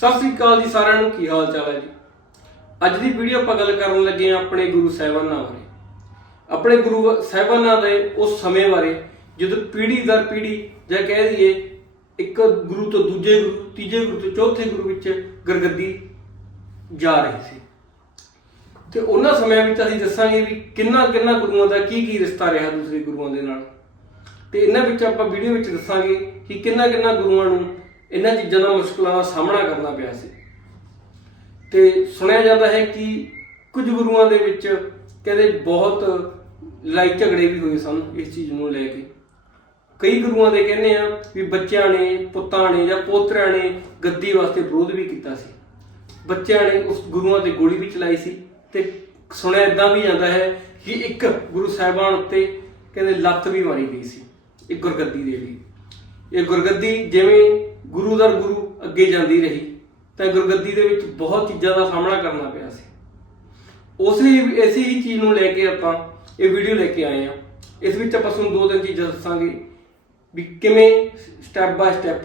ਸਤਿ ਸ੍ਰੀ ਅਕਾਲ ਜੀ ਸਾਰਿਆਂ ਨੂੰ, ਕੀ ਹਾਲ ਚਾਲ ਹੈ ਜੀ? ਅੱਜ ਦੀ ਵੀਡੀਓ ਆਪਾਂ ਗੱਲ ਕਰਨ ਲੱਗੇ ਹਾਂ ਆਪਣੇ ਗੁਰੂ ਸਾਹਿਬਾਨਾਂ ਬਾਰੇ। ਆਪਣੇ ਗੁਰੂ ਸਾਹਿਬਾਨਾਂ ਦੇ ਉਸ ਸਮੇਂ ਬਾਰੇ, ਜਦੋਂ ਪੀੜ੍ਹੀ ਦਰ ਪੀੜ੍ਹੀ, ਜਾਂ ਕਹਿ ਦਈਏ ਇੱਕ ਗੁਰੂ ਤੋਂ ਦੂਜੇ ਗੁਰੂ, ਤੀਜੇ ਗੁਰੂ ਤੋਂ ਚੌਥੇ ਗੁਰੂ ਵਿੱਚ ਗਰਗੱਦੀ ਜਾ ਰਹੀ ਸੀ। ਤੇ ਉਹਨਾਂ ਸਮਿਆਂ ਵਿੱਚ ਅਸੀਂ ਦੱਸਾਂਗੇ ਵੀ ਕਿੰਨਾ ਕਿੰਨਾ ਗੁਰੂਆਂ ਦਾ ਕੀ ਕੀ ਰਿਸ਼ਤਾ ਰਿਹਾ ਦੂਸਰੇ ਗੁਰੂਆਂ ਦੇ ਨਾਲ। ਤੇ ਇਹਨਾਂ ਵਿੱਚ ਆਪਾਂ ਵੀਡੀਓ ਵਿੱਚ ਦੱਸਾਂਗੇ ਕਿ ਕਿੰਨਾ ਕਿੰਨਾ ਗੁਰੂਆਂ ਨੂੰ ਇਹਨਾਂ ਚੀਜ਼ਾਂ ਦਾ ਮੁਸ਼ਕਲਾਂ ਦਾ ਸਾਹਮਣਾ ਕਰਨਾ ਪਿਆ ਸੀ। ਤੇ ਸੁਣਿਆ ਜਾਂਦਾ ਹੈ ਕਿ ਕੁਝ ਗੁਰੂਆਂ ਦੇ ਵਿੱਚ ਕਹਿੰਦੇ ਬਹੁਤ ਲੜਾਈ ਝਗੜੇ ਵੀ ਹੋਏ ਸਨ ਇਸ ਚੀਜ਼ ਨੂੰ ਲੈ ਕੇ। ਕਈ ਗੁਰੂਆਂ ਦੇ ਕਹਿੰਦੇ ਆ ਵੀ ਬੱਚਿਆਂ ਨੇ, ਪੁੱਤਾਂ ਨੇ ਜਾਂ ਪੋਤਰਿਆਂ ਨੇ ਗੱਦੀ ਵਾਸਤੇ ਵਿਰੋਧ ਵੀ ਕੀਤਾ ਸੀ। ਬੱਚਿਆਂ ਨੇ ਉਸ ਗੁਰੂਆਂ ਤੇ ਗੋਲੀ ਵੀ ਚਲਾਈ ਸੀ ਤੇ ਸੁਣਿਆ ਇਦਾਂ ਵੀ ਜਾਂਦਾ ਹੈ ਕਿ ਇੱਕ ਗੁਰੂ ਸਾਹਿਬਾਨ ਉੱਤੇ ਕਹਿੰਦੇ ਲੱਤ ਵੀ ਮਾਰੀ ਗਈ ਸੀ ਇਹ ਗੁਰਗੱਦੀ ਦੇ ਲਈ ਇਹ ਗੁਰਗੱਦੀ ਜਿਵੇਂ ਗੁਰੂ ਦਰ ਗੁਰੂ ਅੱਗੇ ਜਾਂਦੀ ਰਹੀ ਤਾਂ ਗੁਰਗੱਦੀ ਦੇ ਵਿੱਚ ਬਹੁਤ ਚੀਜ਼ਾਂ ਦਾ ਸਾਹਮਣਾ ਕਰਨਾ ਪਿਆ ਸੀ। ਉਸੇ ਹੀ ਐਸੀ ਹੀ ਚੀਜ਼ ਨੂੰ ਲੈ ਕੇ ਆਪਾਂ ਇਹ ਵੀਡੀਓ ਲੈ ਕੇ ਆਏ ਆ ਇਸ ਵਿੱਚ ਆਪਾਂ ਤੁਹਾਨੂੰ ਦੋ ਤਿੰਨ ਚੀਜ਼ਾਂ ਦੱਸਾਂਗੇ ਵੀ ਕਿਵੇਂ ਸਟੈਪ ਬਾਏ ਸਟੈਪ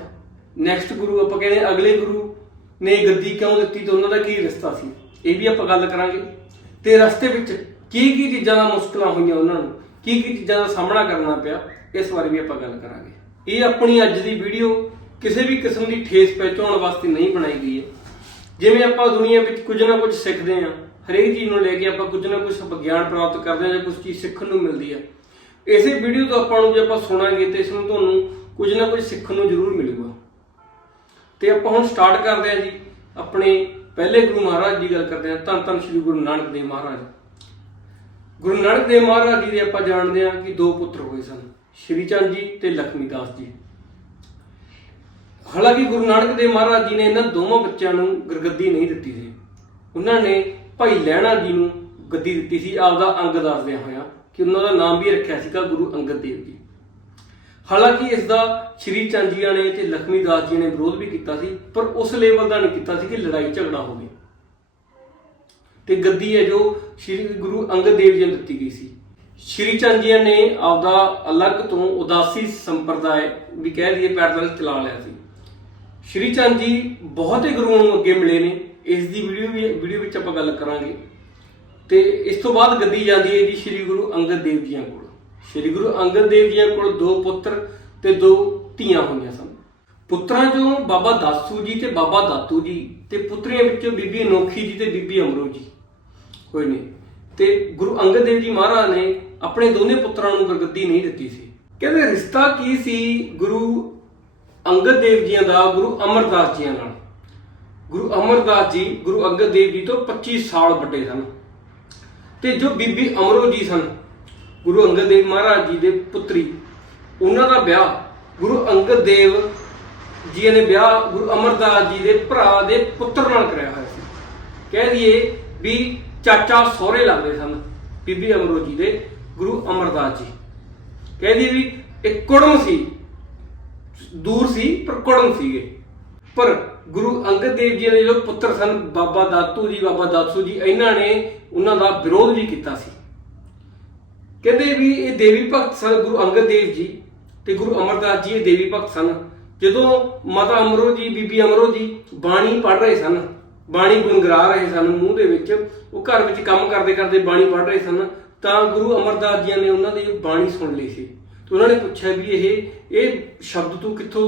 ਨੈਕਸਟ ਗੁਰੂ ਆਪਾਂ ਕਹਿੰਦੇ ਅਗਲੇ ਗੁਰੂ ਨੇ ਗੱਦੀ ਕਿਉਂ ਦਿੱਤੀ ਤੇ ਉਹਨਾਂ ਦਾ ਕੀ ਰਿਸ਼ਤਾ ਸੀ। ਇਹ ਵੀ ਆਪਾਂ ਗੱਲ ਕਰਾਂਗੇ। ਤੇ ਰਸਤੇ ਵਿੱਚ ਕੀ ਕੀ ਚੀਜ਼ਾਂ ਦਾ ਮੁਸ਼ਕਲਾਂ ਹੋਈਆਂ ਉਹਨਾਂ ਨੂੰ, ਕੀ ਕੀ ਚੀਜ਼ਾਂ ਦਾ ਸਾਹਮਣਾ ਕਰਨਾ ਪਿਆ, ਇਸ ਬਾਰੇ ਵੀ ਆਪਾਂ ਗੱਲ ਕਰਾਂਗੇ। ਇਹ ਆਪਣੀ ਅੱਜ ਦੀ ਵੀਡੀਓ ਕਿਸੇ ਵੀ ਕਿਸਮ ਦੀ ਠੇਸ ਪਹੁੰਚਾਉਣ ਵਾਸਤੇ ਨਹੀਂ ਬਣਾਈ ਗਈ ਹੈ। ਜਿਵੇਂ ਆਪਾਂ ਦੁਨੀਆ ਵਿੱਚ ਕੁਝ ਨਾ ਕੁਝ ਸਿੱਖਦੇ ਹਾਂ, ਹਰੇਕ ਚੀਜ਼ ਨੂੰ ਲੈ ਕੇ ਆਪਾਂ ਕੁਝ ਨਾ ਕੁਝ ਗਿਆਨ ਪ੍ਰਾਪਤ ਕਰਦੇ ਹਾਂ ਜਾਂ ਕੁਝ ਚੀਜ਼ ਸਿੱਖਣ ਨੂੰ ਮਿਲਦੀ ਹੈ। ਇਸੇ ਵੀਡੀਓ ਤੋਂ ਆਪਾਂ ਨੂੰ ਜੇ ਆਪਾਂ ਸੁਣਾਂਗੇ ਤੇ ਇਸ ਨੂੰ ਤੁਹਾਨੂੰ ਕੁਝ ਨਾ ਕੁਝ ਸਿੱਖਣ ਨੂੰ ਜ਼ਰੂਰ ਮਿਲੂਗਾ। ਤੇ ਆਪਾਂ ਹੁਣ ਸਟਾਰਟ ਕਰਦੇ ਹਾਂ ਜੀ, ਆਪਣੇ ਪਹਿਲੇ ਗੁਰੂ ਮਹਾਰਾਜ ਦੀ ਗੱਲ ਕਰਦੇ ਹਾਂ, ਧੰਨ ਧੰਨ ਸ੍ਰੀ ਗੁਰੂ ਨਾਨਕ ਦੇਵ ਮਹਾਰਾਜ। ਗੁਰੂ ਨਾਨਕ ਦੇਵ ਮਹਾਰਾਜ ਜੀ ਦੇ ਆਪਾਂ ਜਾਣਦੇ ਹਾਂ ਕਿ ਦੋ ਪੁੱਤਰ ਹੋਏ ਸਨ, ਸ਼੍ਰੀ ਚੰਦ ਜੀ ਤੇ ਲਖਮੀ ਦਾਸ ਜੀ। ਹਾਲਾਂਕਿ ਗੁਰੂ ਨਾਨਕ ਦੇਵ ਮਹਾਰਾਜ ਜੀ ਨੇ ਇਹਨਾਂ ਦੋਵਾਂ ਬੱਚਿਆਂ ਨੂੰ ਗੁਰਗੱਦੀ ਨਹੀਂ ਦਿੱਤੀ ਸੀ। ਉਹਨਾਂ ਨੇ ਭਾਈ ਲਹਿਣਾ ਜੀ ਨੂੰ ਗੱਦੀ ਦਿੱਤੀ ਸੀ, ਆਪਦਾ ਅੰਗ ਦੱਸਦਿਆਂ ਹੋਇਆ ਕਿ ਉਹਨਾਂ ਦਾ ਨਾਮ ਵੀ ਰੱਖਿਆ ਸੀਗਾ ਗੁਰੂ ਅੰਗਦ ਦੇਵ ਜੀ। ਹਾਲਾਂਕਿ ਇਸ ਦਾ ਸ਼੍ਰੀ ਚੰਦ ਜੀਆਂ ਨੇ ਤੇ ਲਖਮੀ ਦਾਸ ਜੀ ਨੇ ਵਿਰੋਧ ਵੀ ਕੀਤਾ ਸੀ, ਪਰ ਉਸ ਲੈਵਲ ਦਾ ਨਹੀਂ ਕੀਤਾ ਸੀ ਕਿ ਲੜਾਈ ਝਗੜਾ ਹੋਵੇ। ਤੇ ਗੱਦੀ ਹੈ ਜੋ ਸ਼੍ਰੀ ਗੁਰੂ ਅੰਗਦ ਦੇਵ ਜੀ ਨੂੰ ਦਿੱਤੀ ਗਈ ਸੀ। ਸ਼੍ਰੀ ਚੰਦ ਜੀ ਨੇ ਆਪਦਾ ਅਲੱਗ ਤੋਂ ਉਦਾਸੀ ਸੰਪਰਦਾਇ ਵੀ ਕਹਿ ਦਈਏ ਪੈਦਲ ਚਲਾ ਲਿਆ ਸੀ। ਸ਼੍ਰੀ ਚੰਦ ਜੀ ਬਹੁਤੇ ਗੁਰੂਆਂ ਨੂੰ ਅੱਗੇ ਮਿਲੇ ਨੇ। ਇਸ ਦੀ ਵੀਡੀਓ ਵੀ ਵੀਡੀਓ ਵਿੱਚ ਆਪਾਂ ਗੱਲ ਕਰਾਂਗੇ। ਤੇ ਇਸ ਤੋਂ ਬਾਅਦ ਗੱਦੀ ਜਾਂਦੀ ਹੈ ਜੀ ਸ਼੍ਰੀ ਗੁਰੂ ਅੰਗਦ ਦੇਵ ਜੀਆਂ ਕੋਲ। ਸ਼੍ਰੀ ਗੁਰੂ ਅੰਗਦ ਦੇਵ ਜੀਆਂ ਕੋਲ ਦੋ ਪੁੱਤਰ ਤੇ ਦੋ ਧੀਆਂ ਹੋਈਆਂ ਸਨ। ਪੁੱਤਰਾਂ ਚੋਂ ਬਾਬਾ ਦਾਸੂ ਜੀ ਤੇ ਬਾਬਾ ਦਾਤੂ ਜੀ ਤੇ ਪੁੱਤਰੀਆਂ ਵਿੱਚੋਂ ਬੀਬੀ ਅਨੋਖੀ ਜੀ ਤੇ ਬੀਬੀ ਅਮਰੋ ਜੀ ਹੋਏ ਨੇ। ਤੇ ਗੁਰੂ ਅੰਗਦ ਦੇਵ ਜੀ ਮਹਾਰਾਜ ਨੇ ਆਪਣੇ ਦੋਨੇ ਪੁੱਤਰਾਂ ਨੂੰ ਗੁਰਗੱਦੀ ਨਹੀਂ ਦਿੱਤੀ ਸੀ। ਕਹਿੰਦੇ ਰਿਸ਼ਤਾ ਕੀ ਸੀ ਗੁਰੂ ਅੰਗਦ ਦੇਵ ਜੀਆਂ ਦਾ ਗੁਰੂ ਅਮਰਦਾਸ ਜੀਆਂ ਨਾਲ। ਗੁਰੂ ਅਮਰਦਾਸ ਜੀ ਗੁਰੂ ਅੰਗਦ ਦੇਵ ਜੀ ਤੋਂ 25 ਸਾਲ ਵੱਡੇ ਸਨ। ਤੇ ਜੋ ਬੀਬੀ ਅਮਰੋ ਜੀ ਸਨ, ਗੁਰੂ ਅੰਗਦ ਦੇਵ ਮਹਾਰਾਜ ਜੀ ਦੇ ਪੁੱਤਰੀ, ਉਹਨਾਂ ਦਾ ਵਿਆਹ ਗੁਰੂ ਅੰਗਦ ਦੇਵ ਜੀ ਨੇ ਵਿਆਹ ਗੁਰੂ ਅਮਰਦਾਸ ਜੀ ਦੇ ਭਰਾ ਦੇ ਪੁੱਤਰ ਨਾਲ ਕਰਾਇਆ ਹੋਇਆ ਸੀ। ਕਹਿ ਦਈਏ ਵੀ ਚਾਚਾ ਸਹੁਰੇ ਲੱਗਦੇ ਸਨ ਬੀਬੀ ਅਮਰੋ ਜੀ ਦੇ ਗੁਰੂ ਅਮਰਦਾਸ ਜੀ। ਕਹਿ ਦਈਏ ਵੀ ਇਹ ਕੁੜਮ ਸੀ ਦੂਰ ਸੀ, ਪਰ ਕੁੜਮ ਸੀਗੇ। ਪਰ ਗੁਰੂ ਅੰਗਦ ਦੇਵ ਜੀ ਦੇ ਜੋ ਪੁੱਤਰ ਸਨ, ਬਾਬਾ ਦਾਤੂ ਜੀ, ਬਾਬਾ ਦਾਸੂ ਜੀ, ਇਹਨਾਂ ਨੇ ਉਹਨਾਂ ਦਾ ਵਿਰੋਧ ਵੀ ਕੀਤਾ ਸੀ। ਕਹਿੰਦੇ ਵੀ ਇਹ ਦੇਵੀ ਭਗਤ ਸਨ ਗੁਰੂ ਅੰਗਦ ਦੇਵ ਜੀ ਤੇ ਗੁਰੂ ਅਮਰਦਾਸ ਜੀ ਇਹ ਦੇਵੀ ਭਗਤ ਸਨ। ਜਦੋਂ ਮਾਤਾ ਅਮਰੋ ਜੀ, ਬੀਬੀ ਅਮਰੋ ਜੀ ਬਾਣੀ ਪੜ੍ਹ ਰਹੇ ਸਨ, ਬਾਣੀ ਗੁੰਗਰਾ ਰਹੇ ਸਨ ਮੂੰਹ ਦੇ ਵਿੱਚ, ਉਹ ਘਰ ਵਿੱਚ ਕੰਮ ਕਰਦੇ ਕਰਦੇ ਬਾਣੀ ਪੜ੍ਹ ਰਹੇ ਸਨ, ਤਾਂ ਗੁਰੂ ਅਮਰਦਾਸ ਜੀ ਨੇ ਉਹਨਾਂ ਦੀ ਬਾਣੀ ਸੁਣ ਲਈ ਸੀ। ਤੇ ਉਹਨਾਂ ਨੇ ਪੁੱਛਿਆ ਵੀ ਇਹ ਇਹ ਸ਼ਬਦ ਤੂੰ ਕਿੱਥੋਂ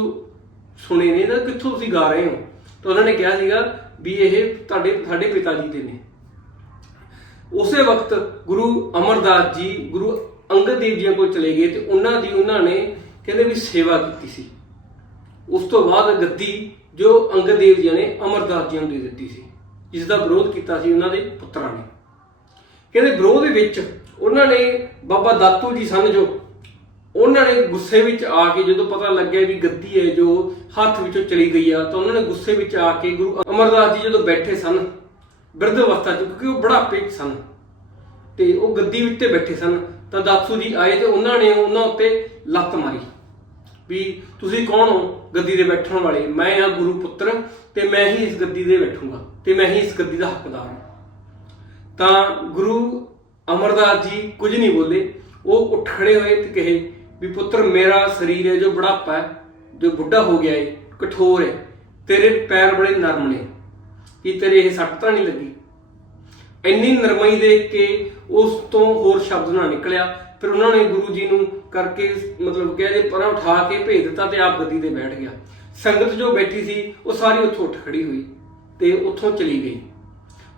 ਸੁਣੇ ਨੇ ਤਾਂ ਕਿੱਥੋਂ ਤੁਸੀਂ ਗਾ ਰਹੇ ਹੋ? ਤਾਂ ਉਹਨਾਂ ਨੇ ਕਿਹਾ ਸੀਗਾ ਵੀ ਇਹ ਤੁਹਾਡੇ, ਸਾਡੇ ਪਿਤਾ ਜੀ ਦੇ ਨੇ। ਉਸੇ ਵਕਤ ਗੁਰੂ ਅਮਰਦਾਸ ਜੀ, ਗੁਰੂ ਅੰਗਦ ਦੇਵ ਜੀ ਕੋਲ ਚਲੇ ਗਏ ਤੇ ਉਹਨਾਂ ਦੀ, ਉਹਨਾਂ ਨੇ ਕਹਿੰਦੇ ਵੀ ਸੇਵਾ ਕੀਤੀ ਸੀ। ਉਸ ਤੋਂ ਬਾਅਦ ਗੱਦੀ ਜੋ ਅੰਗਦ ਦੇਵ ਜੀ ਨੇ ਅਮਰਦਾਸ ਜੀ ਨੂੰ ਦੇ ਦਿੱਤੀ ਸੀ, ਜਿਸ ਦਾ ਵਿਰੋਧ ਕੀਤਾ ਸੀ ਉਹਨਾਂ ਦੇ ਪੁੱਤਰਾਂ ਨੇ। ਕਹਿੰਦੇ ਵਿਰੋਧ ਦੇ ਵਿੱਚ ਉਹਨਾਂ ਨੇ ਬਾਬਾ ਦਾਤੂ ਜੀ ਸਨ ਜੋ ਉਹਨਾਂ ਨੇ ਗੁੱਸੇ ਵਿੱਚ ਆ ਕੇ ਜਦੋਂ ਪਤਾ ਲੱਗਿਆ ਵੀ ਗੱਦੀ ਹੈ ਜੋ ਹੱਥ ਵਿੱਚੋਂ ਚਲੀ ਗਈ ਆ, ਤਾਂ ਉਹਨਾਂ ਨੇ ਗੁੱਸੇ ਵਿੱਚ ਆ ਕੇ ਗੁਰੂ ਅਮਰਦਾਸ ਜੀ ਜਦੋਂ ਬੈਠੇ ਸਨ, ਬਿਰਧ ਅਵਸਥਾ 'ਚ, ਕਿਉਂਕਿ ਉਹ ਬੁਢਾਪੇ 'ਚ ਸਨ, ਤੇ ਉਹ ਗੱਦੀ ਉੱਤੇ ਬੈਠੇ ਸਨ, ਤਾਂ ਦਾਸੂ ਜੀ ਆਏ ਤੇ ਉਹਨਾਂ ਨੇ ਉਹਨਾਂ ਉੱਤੇ ਲੱਤ ਮਾਰੀ ਵੀ ਤੁਸੀਂ ਕੌਣ ਹੋ ਗੱਦੀ ਦੇ ਬੈਠਣ ਵਾਲੇ? ਮੈਂ ਆ ਗੁਰੂ ਪੁੱਤਰ ਤੇ ਮੈਂ ਹੀ ਇਸ ਗੱਦੀ ਦੇ ਬੈਠੂੰਗਾ ਤੇ ਮੈਂ ਹੀ ਇਸ ਗੱਦੀ ਦਾ ਹੱਕਦਾਰ ਹਾਂ। ਤਾਂ ਗੁਰੂ ਅਮਰਦਾਸ ਜੀ ਕੁਝ ਨਹੀਂ ਬੋਲੇ, ਉਹ ਉੱਠ ਖੜੇ ਹੋਏ ਤੇ ਕਹੇ ਵੀ ਪੁੱਤਰ, ਮੇਰਾ ਸਰੀਰ ਹੈ ਜੋ ਬੁਢਾਪਾ ਹੈ, ਜੋ ਬੁੱਢਾ ਹੋ ਗਿਆ ਹੈ ਕਠੋਰ ਹੈ ਤੇਰੇ ਪੈਰ ਬੜੇ ਨਰਮ ਨੇ। ਕੀ ਤੇਰੇ ਇਹ ਸੱਟ ਤਾਂ ਨਹੀਂ ਲੱਗੀ? ਇੰਨੀ ਨਰਮਈ ਦੇਖ ਕੇ ਉਸ ਤੋਂ ਹੋਰ ਸ਼ਬਦ ਨਾ ਨਿਕਲਿਆ। ਫਿਰ ਉਹਨਾਂ ਨੇ ਗੁਰੂ ਜੀ ਨੂੰ ਕਰਕੇ ਮਤਲਬ ਕਿਹਾ ਜੇ ਪਰਾਂ ਉਠਾ ਕੇ ਭੇਜ ਦਿੱਤਾ ਤੇ ਆਪ ਗੱਦੀ ਤੇ ਬੈਠ ਗਿਆ। ਸੰਗਤ ਜੋ ਬੈਠੀ ਸੀ, ਉਹ ਸਾਰੀ ਉੱਥੋਂ ਉੱਠ ਖੜੀ ਹੋਈ ਤੇ ਉੱਥੋਂ ਚਲੀ ਗਈ।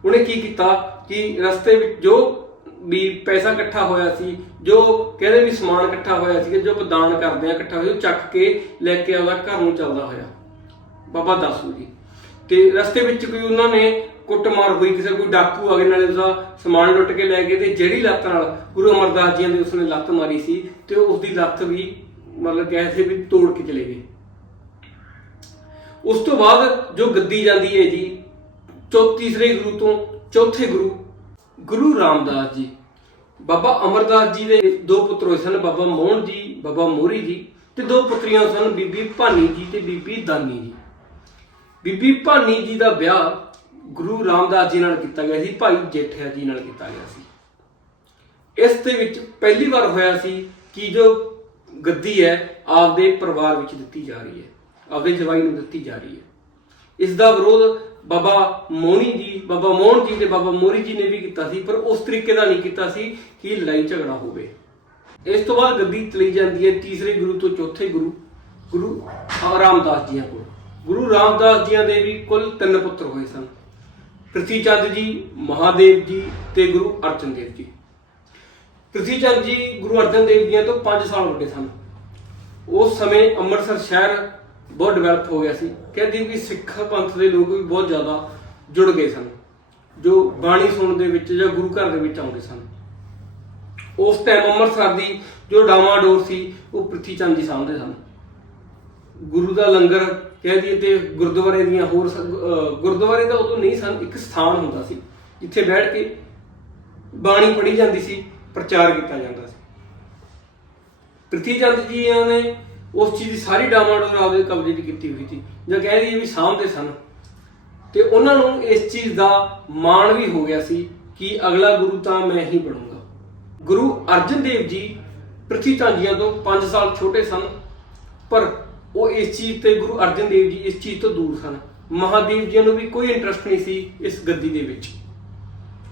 ਉਹਨੇ ਕੀ ਕੀਤਾ ਕਿ ਰਸਤੇ ਵਿੱਚ ਜੋ ਵੀ ਪੈਸਾ ਇਕੱਠਾ ਹੋਇਆ ਸੀ, ਜੋ ਕਹਿੰਦੇ ਵੀ ਸਮਾਨ ਇਕੱਠਾ ਹੋਇਆ ਸੀ, ਜੋ ਦਾਨ ਕਰਦੇ ਆ ਇਕੱਠਾ ਹੋਇਆ, ਉਹ ਚੱਕ ਕੇ ਲੈ ਕੇ ਆਉਂਦਾ ਘਰ ਨੂੰ ਚੱਲਦਾ ਹੋਇਆ। ਬਾਬਾ ਦਾਸੂ ਜੀ। ਤੇ ਰਸਤੇ ਵਿੱਚ ਕੋਈ ਉਹਨਾਂ ਨੇ ਕੁੱਟਮਾਰ ਹੋਈ, ਕਿਸੇ ਕੋਈ ਡਾਕੂ ਆ ਗਏ, ਨਾਲੇ ਉਹਦਾ ਸਮਾਨ ਲੁੱਟ ਕੇ ਲੈ ਗਏ ਤੇ ਜਿਹੜੀ ਲੱਤ ਨਾਲ ਗੁਰੂ ਅਮਰਦਾਸ ਜੀ ਦੀ ਉਸਨੇ ਲੱਤ ਮਾਰੀ ਸੀ ਤੇ ਉਸ ਦੀ ਲੱਤ ਵੀ ਮਤਲਬ ਕਹੇ ਵੀ ਤੋੜ ਕੇ ਚਲੇ ਗਏ। ਉਸ ਤੋਂ ਬਾਅਦ ਜੋ ਗੱਦੀ ਜਾਂਦੀ ਹੈ ਜੀ ਚੌ ਤੀਸਰੇ ਗੁਰੂ ਤੋਂ ਚੌਥੇ ਗੁਰੂ ਗੁਰੂ ਰਾਮਦਾਸ ਜੀ। ਬਾਬਾ ਅਮਰਦਾਸ ਜੀ ਦੇ ਦੋ ਪੁੱਤਰ ਹੋਏ ਸਨ, ਬਾਬਾ ਮੋਹਨ ਜੀ, ਬਾਬਾ ਮੋਰੀ ਜੀ ਤੇ ਦੋ ਪੁੱਤਰੀਆਂ ਸਨ, ਬੀਬੀ ਭਾਨੀ ਜੀ ਤੇ ਬੀਬੀ ਦਾਨੀ ਜੀ। ਬੀਬੀ ਭਾਨੀ ਜੀ ਦਾ ਵਿਆਹ ਗੁਰੂ ਰਾਮਦਾਸ ਜੀ ਨਾਲ ਕੀਤਾ ਗਿਆ ਸੀ, ਭਾਈ ਜੇਠਿਆ ਜੀ ਨਾਲ ਕੀਤਾ ਗਿਆ ਸੀ। ਇਸ ਦੇ ਵਿੱਚ ਪਹਿਲੀ ਵਾਰ ਹੋਇਆ ਸੀ ਕਿ ਜੋ ਗੱਦੀ ਹੈ, ਆਪਦੇ ਪਰਿਵਾਰ ਵਿੱਚ ਦਿੱਤੀ ਜਾ ਰਹੀ ਹੈ, ਆਪਦੇ ਜਵਾਈ ਨੂੰ ਦਿੱਤੀ ਜਾ ਰਹੀ ਹੈ। ਇਸ ਦਾ ਵਿਰੋਧ ਬਾਬਾ ਮੋਹਣੀ ਜੀ, ਬਾਬਾ ਮੋਹਨ ਜੀ ਤੇ ਬਾਬਾ ਮੋਰੀ ਜੀ ਨੇ ਵੀ ਕੀਤਾ ਸੀ, ਪਰ ਉਸ ਤਰੀਕੇ ਦਾ ਨਹੀਂ ਕੀਤਾ ਸੀ ਕਿ ਲੜਾਈ ਝਗੜਾ ਹੋਵੇ। ਇਸ ਤੋਂ ਬਾਅਦ ਗੱਦੀ ਚਲੀ ਜਾਂਦੀ ਹੈ ਤੀਸਰੇ ਗੁਰੂ ਤੋਂ ਚੌਥੇ ਗੁਰੂ ਗੁਰੂ ਰਾਮਦਾਸ ਜੀਆਂ ਕੋਲ। ਗੁਰੂ ਰਾਮਦਾਸ ਜੀਆਂ ਦੇ ਵੀ ਕੁੱਲ ਤਿੰਨ ਪੁੱਤਰ ਹੋਏ ਸਨ। ਪ੍ਰਿਥੀ ਚੰਦ ਜੀ, ਮਹਾਦੇਵ ਜੀ ਤੇ ਗੁਰੂ ਅਰਜਨ ਦੇਵ ਜੀ। ਪ੍ਰਿਥੀ ਚੰਦ ਜੀ ਗੁਰੂ ਅਰਜਨ ਦੇਵ ਜੀਆਂ ਤੋਂ 5 ਸਾਲ ਵੱਡੇ ਸਨ। ਉਸ ਸਮੇਂ ਅੰਮ੍ਰਿਤਸਰ ਸ਼ਹਿਰ ਬਹੁਤ ਡਿਵੈਲਪ ਹੋ ਗਿਆ ਸੀ। ਕਹਿੰਦੀ ਵੀ ਸਿੱਖ ਪੰਥ ਦੇ ਲੋਕ ਵੀ ਬਹੁਤ ਜ਼ਿਆਦਾ ਜੁੜ ਗਏ ਸਨ। ਜੋ ਬਾਣੀ ਸੁਣਨ ਦੇ ਵਿੱਚ ਜਾਂ ਗੁਰੂ ਘਰ ਦੇ ਵਿੱਚ ਆਉਂਦੇ ਸਨ। ਉਸ ਟਾਈਮ ਅੰਮ੍ਰਿਤਸਰ ਦੀ ਜੋ ਡਾਵਾਡੋਰ ਸੀ, ਉਹ ਪ੍ਰਿਥੀ ਚੰਦ ਜੀ ਸਾਹਮਣੇ ਸਨ। ਗੁਰੂ ਦਾ ਲੰਗਰ ਕਹਿ ਦਈਏ ਤੇ ਗੁਰਦੁਆਰੇ ਦੀਆਂ ਹੋਰ ਗੁਰਦੁਆਰੇ ਦਾ ਉਦੋਂ ਨਹੀਂ ਸਨ, ਇੱਕ ਸਥਾਨ ਹੁੰਦਾ ਸੀ। ਜਿੱਥੇ ਬੈਠ ਕੇ ਬਾਣੀ ਪੜ੍ਹੀ ਜਾਂਦੀ ਸੀ, ਪ੍ਰਚਾਰ ਕੀਤਾ ਜਾਂਦਾ ਸੀ। ਪ੍ਰਿਥੀ ਚੰਦ ਜੀ ਨੇ ਉਸ ਚੀਜ਼ ਦੀ ਸਾਰੀ ਡਾਮਾਡੋਲ ਆਪਦੇ ਕਬਜ਼ੇ 'ਚ ਕੀਤੀ ਹੋਈ ਸੀ। ਜਾਂ ਕਹਿ ਦਈਏ ਵੀ ਸਾਂਭਦੇ ਸਨ। ਤੇ ਉਹਨਾਂ ਨੂੰ ਇਸ ਚੀਜ਼ ਦਾ ਮਾਣ ਵੀ ਹੋ ਗਿਆ ਸੀ ਕਿ ਅਗਲਾ ਗੁਰੂ ਤਾਂ ਮੈਂ ਹੀ ਬਣੂੰਗਾ। ਗੁਰੂ ਅਰਜਨ ਦੇਵ ਜੀ ਪ੍ਰਿਥੀ ਚੰਦ ਤੋਂ 5 ਸਾਲ ਛੋਟੇ ਸਨ, ਪਰ ਉਹ ਇਸ ਚੀਜ਼ ਤੇ ਗੁਰੂ ਅਰਜਨ ਦੇਵ ਜੀ ਇਸ ਚੀਜ਼ ਤੋਂ ਦੂਰ ਸਨ। ਮਹਾਦੇਵ ਜੀ ਨੂੰ ਵੀ ਕੋਈ ਇੰਟਰਸਟ ਨਹੀਂ ਸੀ ਇਸ ਗੱਦੀ ਦੇ ਵਿੱਚ।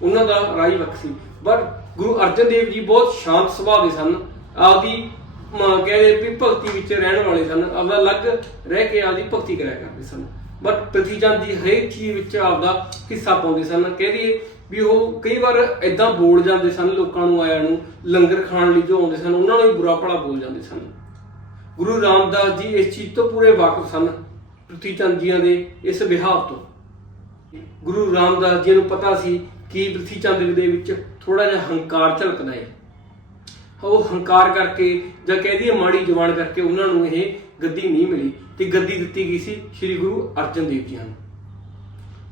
ਉਹਨਾਂ ਦਾ ਰਾਈ ਵੱਖ ਸੀ। ਪਰ ਗੁਰੂ ਅਰਜਨ ਦੇਵ ਜੀ ਬਹੁਤ ਸ਼ਾਂਤ ਸੁਭਾਅ ਦੇ ਸਨ। ਆਪਦੀ ਮ- ਕਹਿੰਦੇ ਵੀ ਭਗਤੀ ਵਿੱਚ ਰਹਿਣ ਵਾਲੇ ਸਨ, ਆਪਦਾ ਅਲੱਗ ਰਹਿ ਕੇ ਆਪਦੀ ਭਗਤੀ ਕਰਿਆ ਕਰਦੇ ਸਨ। ਬਟ ਪ੍ਰਿਥੀ ਚੰਦ ਜੀ ਹਰੇਕ ਚੀਜ਼ ਵਿੱਚ ਆਪਦਾ ਹਿੱਸਾ ਪਾਉਂਦੇ ਸਨ। ਕਹਿ ਦਈਏ ਵੀ ਉਹ ਕਈ ਵਾਰ ਐਦਾਂ ਬੋਲ ਜਾਂਦੇ ਸਨ ਲੋਕਾਂ ਨੂੰ, ਆਇਆਂ ਨੂੰ, ਲੰਗਰ ਖਾਣ ਲਈ ਜੋ ਆਉਂਦੇ ਸਨ, ਉਹਨਾਂ ਨੂੰ ਵੀ ਬੁਰਾ ਭਲਾ ਬੋਲ ਜਾਂਦੇ ਸਨ। ਗੁਰੂ ਰਾਮਦਾਸ ਜੀ ਇਸ ਚੀਜ਼ ਤੋਂ ਪੂਰੇ ਵਾਕਿਫ ਸਨ ਪ੍ਰਿਥੀ ਚੰਦ ਜੀਆਂ ਦੇ ਇਸ ਵਿਹਾਰ ਤੋਂ। ਗੁਰੂ ਰਾਮਦਾਸ ਜੀ ਨੂੰ ਪਤਾ ਸੀ ਕਿ ਪ੍ਰਿਥੀ ਚੰਦ ਦੇ ਵਿੱਚ ਥੋੜਾ ਜਿਹਾ ਹੰਕਾਰ ਝਲਕਦਾ ਹੈ। ਉਹ ਹੰਕਾਰ ਕਰਕੇ ਜਾਂ ਕਹਿ ਦਈਏ ਮਾੜੀ ਜਵਾਨ ਕਰਕੇ ਉਹਨਾਂ ਨੂੰ ਇਹ ਗੱਦੀ ਨਹੀਂ ਮਿਲੀ। ਤੇ ਗੱਦੀ ਦਿੱਤੀ ਗਈ ਸੀ ਸ੍ਰੀ ਗੁਰੂ ਅਰਜਨ ਦੇਵ ਜੀ ਨੂੰ।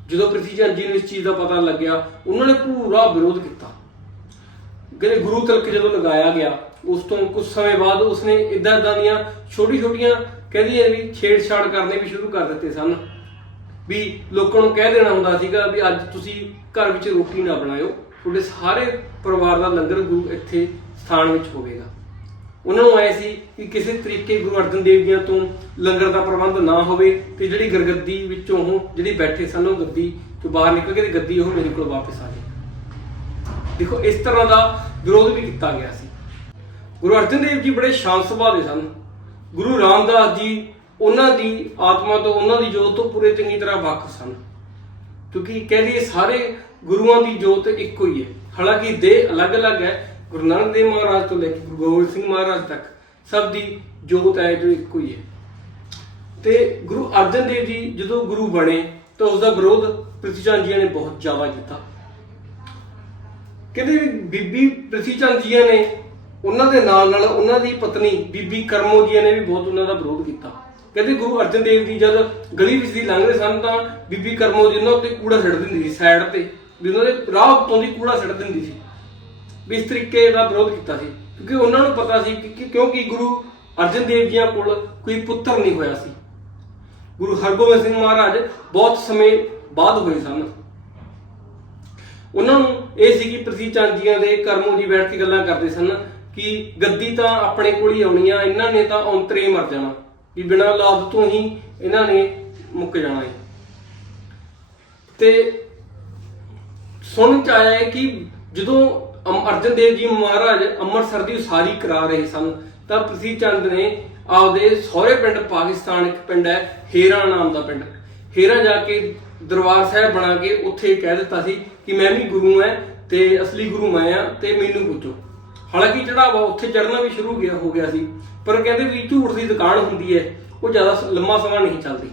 ਜਦੋਂ ਪ੍ਰਿਥੀ ਚੰਦ ਜੀ ਨੂੰ ਇਸ ਚੀਜ਼ ਦਾ ਪਤਾ ਲੱਗਿਆ, ਉਹਨਾਂ ਨੇ ਪੂਰਾ ਵਿਰੋਧ ਕੀਤਾ। ਕਹਿੰਦੇ ਗੁਰੂ ਤਿਲਕ ਜਦੋਂ ਲਗਾਇਆ ਗਿਆ, ਉਸ ਤੋਂ ਕੁਝ ਸਮੇਂ ਬਾਅਦ ਉਸਨੇ ਇਦਾਂ ਇਦਾਂ ਦੀਆਂ ਛੋਟੀ ਛੋਟੀਆਂ ਕਹਿੰਦੀ ਵੀ ਛੇੜਛਾੜ ਕਰਨੇ ਵੀ ਸ਼ੁਰੂ ਕਰ ਦਿੱਤੇ ਸਨ। ਵੀ ਲੋਕਾਂ ਨੂੰ ਕਹਿ ਦੇਣਾ ਹੁੰਦਾ ਸੀਗਾ ਵੀ ਅੱਜ ਤੁਸੀਂ ਘਰ ਵਿੱਚ ਰੋਟੀ ਨਾ ਬਣਾਇਓ। ਤੁਹਾਡੇ ਸਾਰੇ ਪਰਿਵਾਰ ਦਾ ਲੰਗਰ ਗੁਰੂ ਇੱਥੇ ਸਥਾਨ ਵਿੱਚ ਹੋਵੇਗਾ। ਉਹਨਾਂ ਨੂੰ ਆਏ ਸੀ ਕਿ ਕਿਸੇ ਤਰੀਕੇ ਗੁਰੂ ਅਰਜਨ ਦੇਵ ਜੀ ਤੋਂ ਲੰਗਰ ਦਾ ਪ੍ਰਬੰਧ ਨਾ ਹੋਵੇ ਤੇ ਜਿਹੜੀ ਗਰਗੱਦੀ ਵਿੱਚੋਂ ਉਹ ਜਿਹੜੀ ਬੈਠੇ ਸਨ, ਉਹ ਗੱਦੀ ਤੋਂ ਬਾਹਰ ਨਿਕਲ ਕੇ ਤੇ ਗੱਦੀ ਉਹ ਮੇਰੇ ਕੋਲ ਵਾਪਸ ਆ ਜਾਏ ਦੇਖੋ, ਇਸ ਤਰ੍ਹਾਂ ਦਾ ਵਿਰੋਧ ਵੀ ਕੀਤਾ ਗਿਆ ਸੀ। ਗੁਰੂ ਅਰਜਨ ਦੇਵ ਜੀ ਬੜੇ ਸ਼ਾਂਤ ਸੁਭਾਅ ਦੇ ਸਨ। ਗੁਰੂ ਰਾਮਦਾਸ ਜੀ ਉਹਨਾਂ ਦੀ ਆਤਮਾ ਤੋਂ, ਉਹਨਾਂ ਦੀ ਜੋਤ ਤੋਂ ਪੂਰੇ ਚੰਗੀ ਤਰ੍ਹਾਂ ਵਾਕਿਫ ਸਨ। ਕਿਉਂਕਿ ਕਹਿੰਦੇ ਸਾਰੇ ਗੁਰੂਆਂ ਦੀ ਜੋਤ ਇੱਕੋ ਹੀ ਹੈ। ਹਾਲਾਂਕਿ ਦੇਹ ਅਲੱਗ-ਅਲੱਗ ਹੈ ਗੁਰੂ ਨਾਨਕ ਦੇਵ ਮਹਾਰਾਜ ਤੋਂ ਲੈ ਕੇ ਗੁਰੂ ਗੋਬਿੰਦ ਸਿੰਘ ਮਹਾਰਾਜ ਤੱਕ ਸਭ ਦੀ ਜੋਤ ਹੈ ਜੋ ਇੱਕੋ ਹੀ ਹੈ। ਤੇ ਗੁਰੂ ਅਰਜਨ ਦੇਵ ਜੀ ਜਦੋਂ ਗੁਰੂ ਬਣੇ ਤਾਂ ਉਸ ਦਾ ਵਿਰੋਧ ਪ੍ਰਿਥੀ ਜੀ ਨੇ ਬਹੁਤ ਜ਼ਿਆਦਾ ਕੀਤਾ। ਕਹਿੰਦੇ ਵੀ ਬੀਬੀ ਪ੍ਰਿਥੀ ਜੀ ਨੇ ਉਹਨਾਂ ਦੇ ਨਾਲ ਨਾਲ ਉਹਨਾਂ ਦੀ ਪਤਨੀ ਬੀਬੀ ਕਰਮੋ ਜੀ ਨੇ ਵੀ ਬਹੁਤ ਉਹਨਾਂ ਦਾ ਵਿਰੋਧ ਕੀਤਾ। ਕਹਿੰਦੇ ਗੁਰੂ ਅਰਜਨ ਦੇਵ ਜੀ ਜਦ ਗਲੀ ਵਿੱਚ ਦੀ ਲੰਘਦੇ ਸਨ ਤਾਂ ਬੀਬੀ ਕਰਮੋ ਜੀ ਉਹਨਾਂ ਉੱਤੇ ਕੂੜਾ ਸਿੱਟ ਦਿੰਦੀ ਸੀ ਸਾਈਡ ਤੇ, ਵੀ ਉਹਨਾਂ ਦੇ ਰਾਹ ਉੱਤੋਂ ਦੀ ਕੂੜਾ ਸਿੱਟ ਦਿੰਦੀ ਸੀ। ਵੀ ਇਸ ਤਰੀਕੇ ਦਾ ਵਿਰੋਧ ਕੀਤਾ ਸੀ। ਕਿਉਂਕਿ ਉਹਨਾਂ ਨੂੰ ਪਤਾ ਸੀ ਕਿ ਕਿਉਂਕਿ ਗੁਰੂ ਅਰਜਨ ਦੇਵ ਜੀਆਂ ਕੋਲ ਕੋਈ ਪੁੱਤਰ ਨਹੀਂ ਹੋਇਆ ਸੀ। ਗੁਰੂ ਹਰਗੋਬਿੰਦ ਸਿੰਘ ਮਹਾਰਾਜ ਬਹੁਤ ਸਮੇਂ ਬਾਅਦ ਹੋਏ ਸਨ। ਉਹਨਾਂ ਨੂੰ ਇਹ ਸੀ ਕਿ ਪ੍ਰਿਥੀ ਚੰਦ ਜੀਆਂ ਦੇ ਕਰਮੋ ਜੀ ਬੈਠ ਕੇ ਗੱਲਾਂ ਕਰਦੇ ਸਨ ਕਿ ਗੱਦੀ ਤਾਂ ਆਪਣੇ ਕੋਲ ਹੀ ਆਉਣੀ ਆ, ਇਹਨਾਂ ਨੇ ਤਾਂ ਔਂਤਰੇ ਮਰ ਜਾਣਾ। ਵੀ ਬਿਨਾਂ ਲਾਭ ਤੋਂ ਹੀ ਇਹਨਾਂ ਨੇ ਮੁੱਕ ਜਾਣਾ ਹੈ ਤੇ ਸੁਣ ਚ ਆਇਆ ਹੈ ਕਿ ਜਦੋਂ ਅਮ- ਅਰਜਨ ਦੇਵ ਜੀ ਮਹਾਰਾਜ ਅੰਮ੍ਰਿਤਸਰ ਦੀ ਉਸਾਰੀ ਕਰਾ ਰਹੇ ਸਨ। ਤਾਂ ਪ੍ਰਿਥੀ ਚੰਦ ਨੇ ਆਪਦੇ ਸਹੁਰੇ ਪਿੰਡ ਪਾਕਿਸਤਾਨ, ਇੱਕ ਪਿੰਡ ਹੈ ਹੇਰਾ ਨਾਮ ਦਾ ਪਿੰਡ। ਹੇਰਾ ਜਾ ਕੇ ਦਰਬਾਰ ਸਾਹਿਬ ਬਣਾ ਕੇ ਉੱਥੇ ਕਹਿ ਦਿੱਤਾ ਸੀ ਕਿ ਮੈਂ ਵੀ ਗੁਰੂ ਹਾਂ ਤੇ ਅਸਲੀ ਗੁਰੂ ਮੈਂ ਆ ਤੇ ਮੈਨੂੰ ਪੁੱਛੋ। ਹਾਲਾਂਕਿ ਚੜਾਵਾ ਉੱਥੇ ਚੜਨਾ ਵੀ ਸ਼ੁਰੂ ਗਿਆ ਹੋ ਗਿਆ ਸੀ, ਪਰ ਕਹਿੰਦੇ ਵੀ ਝੂਠ ਦੀ ਦੁਕਾਨ ਹੁੰਦੀ ਹੈ, ਉਹ ਜ਼ਿਆਦਾ ਸ- ਲੰਮਾ ਸਮਾਂ ਨਹੀਂ ਚੱਲਦੀ।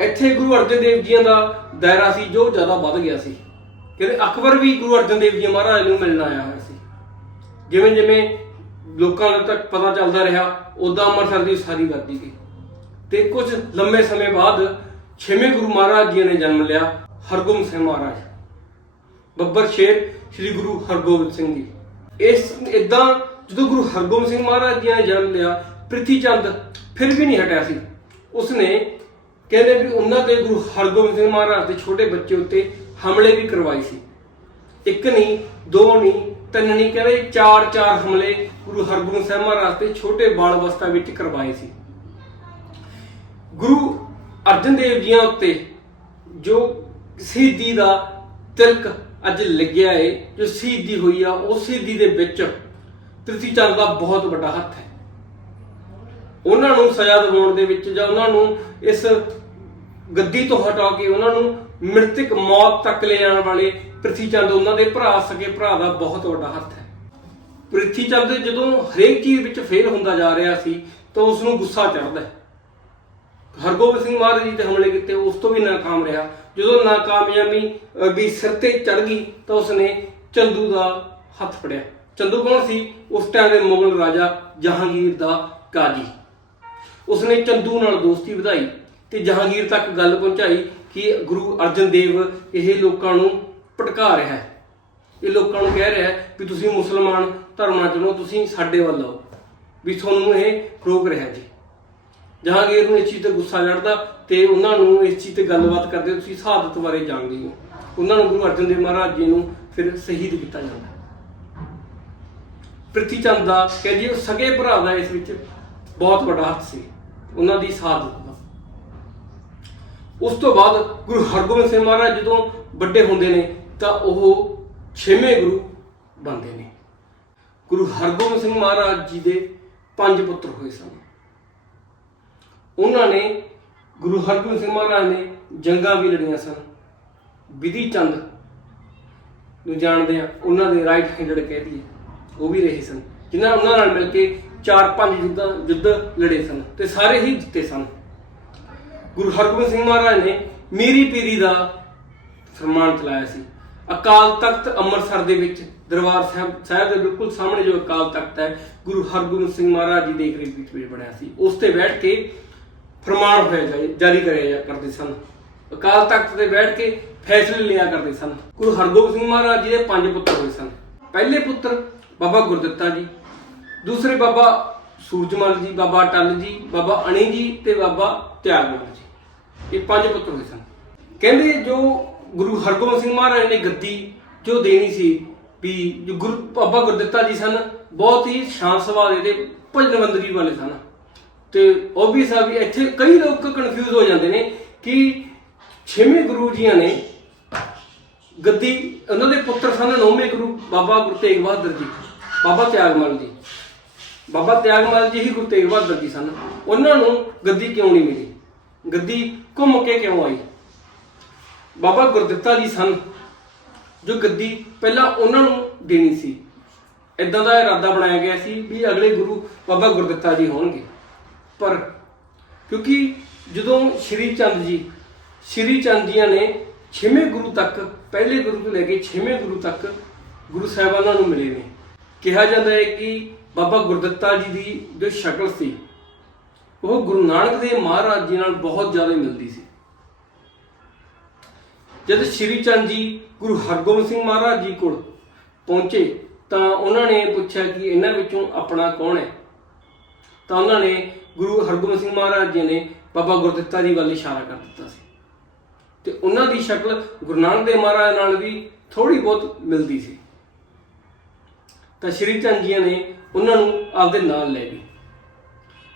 ਇੱਥੇ ਗੁਰੂ ਅਰਜਨ ਦੇਵ ਜੀਆਂ ਦਾ ਦਾਇਰਾ ਸੀ ਜੋ ਜ਼ਿਆਦਾ ਵੱਧ ਗਿਆ ਸੀ। ਕਹਿੰਦੇ ਅਕਬਰ ਵੀ ਗੁਰੂ ਅਰਜਨ ਦੇਵ ਜੀ ਮਹਾਰਾਜ ਨੂੰ ਮਿਲਣ ਆਇਆ ਹੋਇਆ ਸੀ। ਜਿਵੇਂ ਜਿਵੇਂ ਲੋਕਾਂ ਨੂੰ ਤੱਕ ਪਤਾ ਚੱਲਦਾ ਰਿਹਾ ਉਦਾਂ ਅੰਮ੍ਰਿਤਸਰ ਦੀ ਉਸਾਰੀ ਵੱਧਦੀ ਗਈ। ਤੇ ਕੁਝ ਲੰਮੇ ਸਮੇਂ ਬਾਅਦ ਛੇਵੇਂ ਗੁਰੂ ਮਹਾਰਾਜ ਜੀ ਨੇ ਜਨਮ ਲਿਆ, ਹਰਗੋਬਿੰਦ ਸਿੰਘ ਮਹਾਰਾਜ। ਬੱਬਰ ਸ਼ੇਰ, ਸ੍ਰੀ ਗੁਰੂ ਹਰਗੋਬਿੰਦ ਸਿੰਘ ਜੀ। ਇਸ ਇਦਾਂ ਜਦੋਂ ਗੁਰੂ ਹਰਗੋਬਿੰਦ ਸਿੰਘ ਮਹਾਰਾਜ ਜੀ ਨੇ ਜਨਮ ਲਿਆ ਪ੍ਰਿਥੀ ਚੰਦ ਫਿਰ ਵੀ ਨਹੀਂ ਹਟਿਆ ਸੀ। ਉਸਨੇ ਕਹਿੰਦੇ ਵੀ ਉਹਨਾਂ ਦੇ ਗੁਰੂ ਹਰਗੋਬਿੰਦ ਸਿੰਘ ਮਹਾਰਾਜ ਦੇ ਛੋਟੇ ਬੱਚੇ ਉੱਤੇ ਹਮਲੇ ਵੀ ਕਰਵਾਏ ਸੀ। ਇੱਕ ਨਹੀਂ, ਦੋ ਨਹੀਂ, ਤਿੰਨ ਨਹੀਂ ਕਹਿੰਦੇ ਚਾਰ ਚਾਰ ਹਮਲੇ ਗੁਰੂ ਹਰਗੋਬਿੰਦ ਸਾਹਿਬ ਮਹਾਰਾਜ ਤੇ ਛੋਟੇ ਬਾਲ ਅਵਸਥਾ ਵਿੱਚ ਕਰਵਾਏ ਸੀ। ਗੁਰੂ ਅਰਜਨ ਦੇਵ ਜੀਆਂ ਉੱਤੇ ਜੋ ਸ਼ਹੀਦੀ ਦਾ ਤਿਲਕ ਅੱਜ ਲੱਗਿਆ ਏ, ਜੋ ਸ਼ਹੀਦੀ ਹੋਈ ਆ ਉਹ ਸ਼ਹੀਦੀ ਦੇ ਵਿੱਚ ਤ੍ਰਿਤੀ ਚੰਦ ਦਾ ਬਹੁਤ ਵੱਡਾ ਹੱਥ ਹੈ। ਉਹਨਾਂ ਨੂੰ ਸਜ਼ਾ ਦਿਵਾਉਣ ਦੇ ਵਿੱਚ ਜਾਂ ਉਹਨਾਂ ਨੂੰ ਇਸ ਗੱਦੀ ਤੋਂ ਹਟਾ ਕੇ ਉਹਨਾਂ ਨੂੰ ਮ੍ਰਿਤਕ ਮੌਤ ਤੱਕ ਲੈ ਜਾਣ ਵਾਲੇ ਪ੍ਰਿਥੀ ਚੰਦ ਉਹਨਾਂ ਦੇ ਭਰਾ ਸਕੇ ਭਰਾ ਦਾ ਬਹੁਤ ਵੱਡਾ ਹੱਥ ਹੈ। ਪ੍ਰਿਥੀ ਚੰਦ ਜਦੋਂ ਹਰੇਕ ਚੀਜ਼ ਵਿੱਚ ਫੇਲ ਹੁੰਦਾ ਜਾ ਰਿਹਾ ਸੀ, ਤਾਂ ਉਸ ਨੂੰ ਗੁੱਸਾ ਚੜਦਾ ਹੈ। ਹਰਗੋਬਿੰਦ ਸਿੰਘ ਮਹਾਰਾਜ ਜੀ ਤੇ ਹਮਲੇ ਕੀਤੇ, ਉਸ ਤੋਂ ਵੀ ਨਾਕਾਮ ਰਿਹਾ। ਜਦੋਂ ਨਾਕਾਮਯਾਬੀ ਵੀ ਸਿਰ ਤੇ ਚੜ ਗਈ, ਤਾਂ ਉਸਨੇ ਚੰਦੂ ਦਾ ਹੱਥ ਫੜਿਆ। ਚੰਦੂ ਕੌਣ ਸੀ? ਉਸ ਟਾਈਮ ਦੇ ਮੁਗਲ ਰਾਜਾ ਜਹਾਂਗੀਰ ਦਾ ਕਾਜੀ। ਉਸਨੇ ਚੰਦੂ ਨਾਲ ਦੋਸਤੀ ਵਧਾਈ ਤੇ ਜਹਾਂਗੀਰ ਤੱਕ ਗੱਲ ਪਹੁੰਚਾਈ। ਕਿ ਗੁਰੂ ਅਰਜਨ ਦੇਵ ਇਹ ਲੋਕਾਂ ਨੂੰ ਭਟਕਾ ਰਿਹਾ ਹੈ। ਇਹ ਲੋਕਾਂ ਨੂੰ ਕਹਿ ਰਿਹਾ ਹੈ ਵੀ ਤੁਸੀਂ ਮੁਸਲਮਾਨ ਧਰਮ ਨਾਲ ਚਲੋ ਤੁਸੀਂ ਸਾਡੇ ਵੱਲ ਆਓ। ਵੀ ਤੁਹਾਨੂੰ ਇਹ ਰੋਕ ਰਿਹਾ ਜੀ। ਜਹਾਂਗੀਰ ਨੂੰ ਇਸ ਚੀਜ਼ ਤੇ ਗੁੱਸਾ ਚੜਦਾ ਤੇ ਉਹਨਾਂ ਨੂੰ ਇਸ ਚੀਜ਼ ਤੇ ਗੱਲਬਾਤ ਕਰਦੇ ਤੁਸੀਂ ਸ਼ਹਾਦਤ ਬਾਰੇ ਜਾਣਦੇ ਹੋ। ਉਹਨਾਂ ਨੂੰ ਗੁਰੂ ਅਰਜਨ ਦੇਵ ਮਹਾਰਾਜ ਜੀ ਨੂੰ ਫਿਰ ਸ਼ਹੀਦ ਕੀਤਾ ਜਾਂਦਾ। ਪ੍ਰਿਥੀ ਚੰਦ ਦਾ ਕਹਿੰਦੀ ਉਹ ਸਗੇ ਭਰਾ ਦਾ ਇਸ ਵਿੱਚ ਬਹੁਤ ਵੱਡਾ ਹੱਥ ਸੀ। ਉਹਨਾਂ ਦੀ ਸ਼ਹਾਦਤ ਉਸ ਤੋਂ ਬਾਅਦ ਗੁਰੂ ਹਰਗੋਬਿੰਦ ਸਿੰਘ ਮਹਾਰਾਜ ਜਦੋਂ ਵੱਡੇ ਹੁੰਦੇ ਨੇ, ਤਾਂ ਉਹ ਛੇਵੇਂ ਗੁਰੂ ਬਣਦੇ ਨੇ। ਗੁਰੂ ਹਰਗੋਬਿੰਦ ਸਿੰਘ ਮਹਾਰਾਜ ਜੀ ਦੇ ਪੰਜ ਪੁੱਤਰ ਹੋਏ ਸਨ। ਉਹਨਾਂ ਨੇ ਗੁਰੂ ਹਰਗੋਬਿੰਦ ਸਿੰਘ ਮਹਾਰਾਜ ਨੇ ਜੰਗਾਂ ਵੀ ਲੜੀਆਂ ਸਨ। ਵਿਧੀ ਚੰਦ ਨੂੰ ਜਾਣਦੇ ਆ, ਉਹਨਾਂ ਦੇ ਰਾਈਟ ਹੈਂਡਡ ਕਹਿ ਦਈਏ, ਉਹ ਵੀ ਰਹੇ ਸਨ। ਜਿਨ੍ਹਾਂ ਉਹਨਾਂ ਨਾਲ ਮਿਲ ਕੇ ਚਾਰ ਪੰਜ ਯੁੱਧਾਂ ਯੁੱਧ ਲੜੇ ਸਨ ਤੇ ਸਾਰੇ ਹੀ ਜਿੱਤੇ ਸਨ। ਗੁਰੂ ਹਰਗੋਬਿੰਦ ਸਿੰਘ ਮਹਾਰਾਜ ਨੇ ਮੀਰੀ ਪੀਰੀ ਦਾ ਫਰਮਾਨ ਚਲਾਇਆ ਸੀ। ਅਕਾਲ ਤਖਤ ਅੰਮ੍ਰਿਤਸਰ ਦੇ ਵਿੱਚ ਦਰਬਾਰ ਸਾਹਿਬ ਸਾਹਿਬ ਦੇ ਬਿਲਕੁਲ ਸਾਹਮਣੇ ਜੋ ਅਕਾਲ ਤਖਤ ਹੈ, ਗੁਰੂ ਹਰਗੋਬਿੰਦ ਸਿੰਘ ਮਹਾਰਾਜ ਜੀ ਦੇ ਇੱਕ ਵਿੱਚ ਬਣਿਆ ਸੀ। ਉਸ ਤੇ ਬੈਠ ਕੇ ਫਰਮਾਨ ਹੋਇਆ ਜਾਰੀ ਕਰਿਆ ਕਰਦੇ ਸਨ। ਅਕਾਲ ਤਖਤ ਤੇ ਬੈਠ ਕੇ ਫੈਸਲੇ ਲਿਆ ਕਰਦੇ ਸਨ। ਗੁਰੂ ਹਰਗੋਬਿੰਦ ਸਿੰਘ ਮਹਾਰਾਜ ਜੀ ਦੇ ਪੰਜ ਪੁੱਤਰ ਹੋਏ ਸਨ। ਪਹਿਲੇ ਪੁੱਤਰ ਬਾਬਾ ਗੁਰਦਿੱਤਾ ਜੀ, ਦੂਸਰੇ ਬਾਬਾ ਸੂਰਜਮਲ ਜੀ, ਬਾਬਾ ਟੱਲ ਜੀ, ਬਾਬਾ ਅਣੀ ਜੀ ਤੇ ਬਾਬਾ ਤਿਆਗਮਲ ਜੀ। ਇਹ ਪੰਜ ਪੁੱਤਰ ਹੋਏ ਸਨ। ਕਹਿੰਦੇ ਜੋ ਗੁਰੂ ਹਰਗੋਬਿੰਦ ਸਿੰਘ ਮਹਾਰਾਜ ਨੇ ਗੱਦੀ ਜੋ ਦੇਣੀ ਸੀ ਵੀ ਜੋ ਗੁਰੂ ਬਾਬਾ ਗੁਰਦਿੱਤਾ ਜੀ ਸਨ, ਬਹੁਤ ਹੀ ਸ਼ਾਂਤ ਸੁਭਾਅ ਦੇ ਤੇ ਭਜਨ ਬੰਦਗੀ ਵਾਲੇ ਸਨ। ਤੇ ਉਹ ਆ ਵੀ ਇੱਥੇ ਕਈ ਲੋਕ ਕਨਫਿਊਜ਼ ਹੋ ਜਾਂਦੇ ਨੇ ਕਿ ਛੇਵੇਂ ਗੁਰੂ ਜੀਆਂ ਨੇ ਗੱਦੀ, ਉਹਨਾਂ ਦੇ ਪੁੱਤਰ ਸਨ ਨੌਵੇਂ ਗੁਰੂ ਬਾਬਾ ਗੁਰੂ ਤੇਗ ਬਹਾਦਰ ਜੀ, ਬਾਬਾ ਤਿਆਗਮਲ ਜੀ। ਬਾਬਾ ਤਿਆਗਮਲ ਜੀ ਹੀ ਗੁਰੂ ਤੇਗ ਬਹਾਦਰ ਜੀ ਸਨ। ਉਹਨਾਂ ਨੂੰ ਗੱਦੀ ਕਿਉਂ ਨਹੀਂ ਮਿਲੀ? ਗੱਦੀ ਘੁੰਮ ਕੇ ਕਿਉਂ ਆਈ? ਬਾਬਾ ਗੁਰਦਿੱਤਾ ਜੀ ਸਨ, ਜੋ ਗੱਦੀ ਪਹਿਲਾਂ ਉਹਨਾਂ ਨੂੰ ਦੇਣੀ ਸੀ। ਇਦਾਂ ਦਾ ਇਰਾਦਾ ਬਣਾਇਆ ਗਿਆ ਸੀ ਵੀ ਅਗਲੇ ਗੁਰੂ ਬਾਬਾ ਗੁਰਦਿੱਤਾ ਜੀ ਹੋਣਗੇ। ਪਰ ਕਿਉਂਕਿ ਜਦੋਂ ਸ਼੍ਰੀ ਚੰਦ ਜੀ, ਸ਼੍ਰੀ ਚੰਦ ਜੀਆਂ ਨੇ ਛੇਵੇਂ ਗੁਰੂ ਤੱਕ, ਪਹਿਲੇ ਗੁਰੂ ਤੋਂ ਲੈ ਕੇ ਛੇਵੇਂ ਗੁਰੂ ਤੱਕ ਗੁਰੂ ਸਾਹਿਬਾਨਾਂ ਨੂੰ ਮਿਲੇ ਨੇ। ਕਿਹਾ ਜਾਂਦਾ ਹੈ ਕਿ ਬਾਬਾ ਗੁਰਦਿੱਤਾ ਜੀ ਦੀ ਜੋ ਸ਼ਕਲ ਸੀ ਉਹ ਗੁਰੂ ਨਾਨਕ ਦੇਵ ਮਹਾਰਾਜ ਜੀ ਨਾਲ ਬਹੁਤ ਜ਼ਿਆਦਾ ਮਿਲਦੀ ਸੀ। ਜਦ ਸ਼੍ਰੀ ਚੰਦ ਜੀ ਗੁਰੂ ਹਰਗੋਬਿੰਦ ਸਿੰਘ ਮਹਾਰਾਜ ਜੀ ਕੋਲ ਪਹੁੰਚੇ ਤਾਂ ਉਹਨਾਂ ਨੇ ਪੁੱਛਿਆ ਕਿ ਇਹਨਾਂ ਵਿੱਚੋਂ ਆਪਣਾ ਕੌਣ ਹੈ? ਤਾਂ ਉਹਨਾਂ ਨੇ ਗੁਰੂ ਹਰਗੋਬਿੰਦ ਸਿੰਘ ਮਹਾਰਾਜ ਜੀ ਨੇ ਬਾਬਾ ਗੁਰਦਿੱਤਾ ਜੀ ਵੱਲ ਇਸ਼ਾਰਾ ਕਰ ਦਿੱਤਾ ਸੀ। ਤੇ ਉਹਨਾਂ ਦੀ ਸ਼ਕਲ ਗੁਰੂ ਨਾਨਕ ਦੇਵ ਮਹਾਰਾਜ ਨਾਲ ਵੀ ਥੋੜੀ ਬਹੁਤ ਮਿਲਦੀ ਸੀ। ਤਾਂ ਸ਼੍ਰੀ ਚੰਦ ਜੀ ਨੇ ਉਹਨਾਂ ਨੂੰ ਆਪਦੇ ਨਾਲ ਲੈ ਗਏ।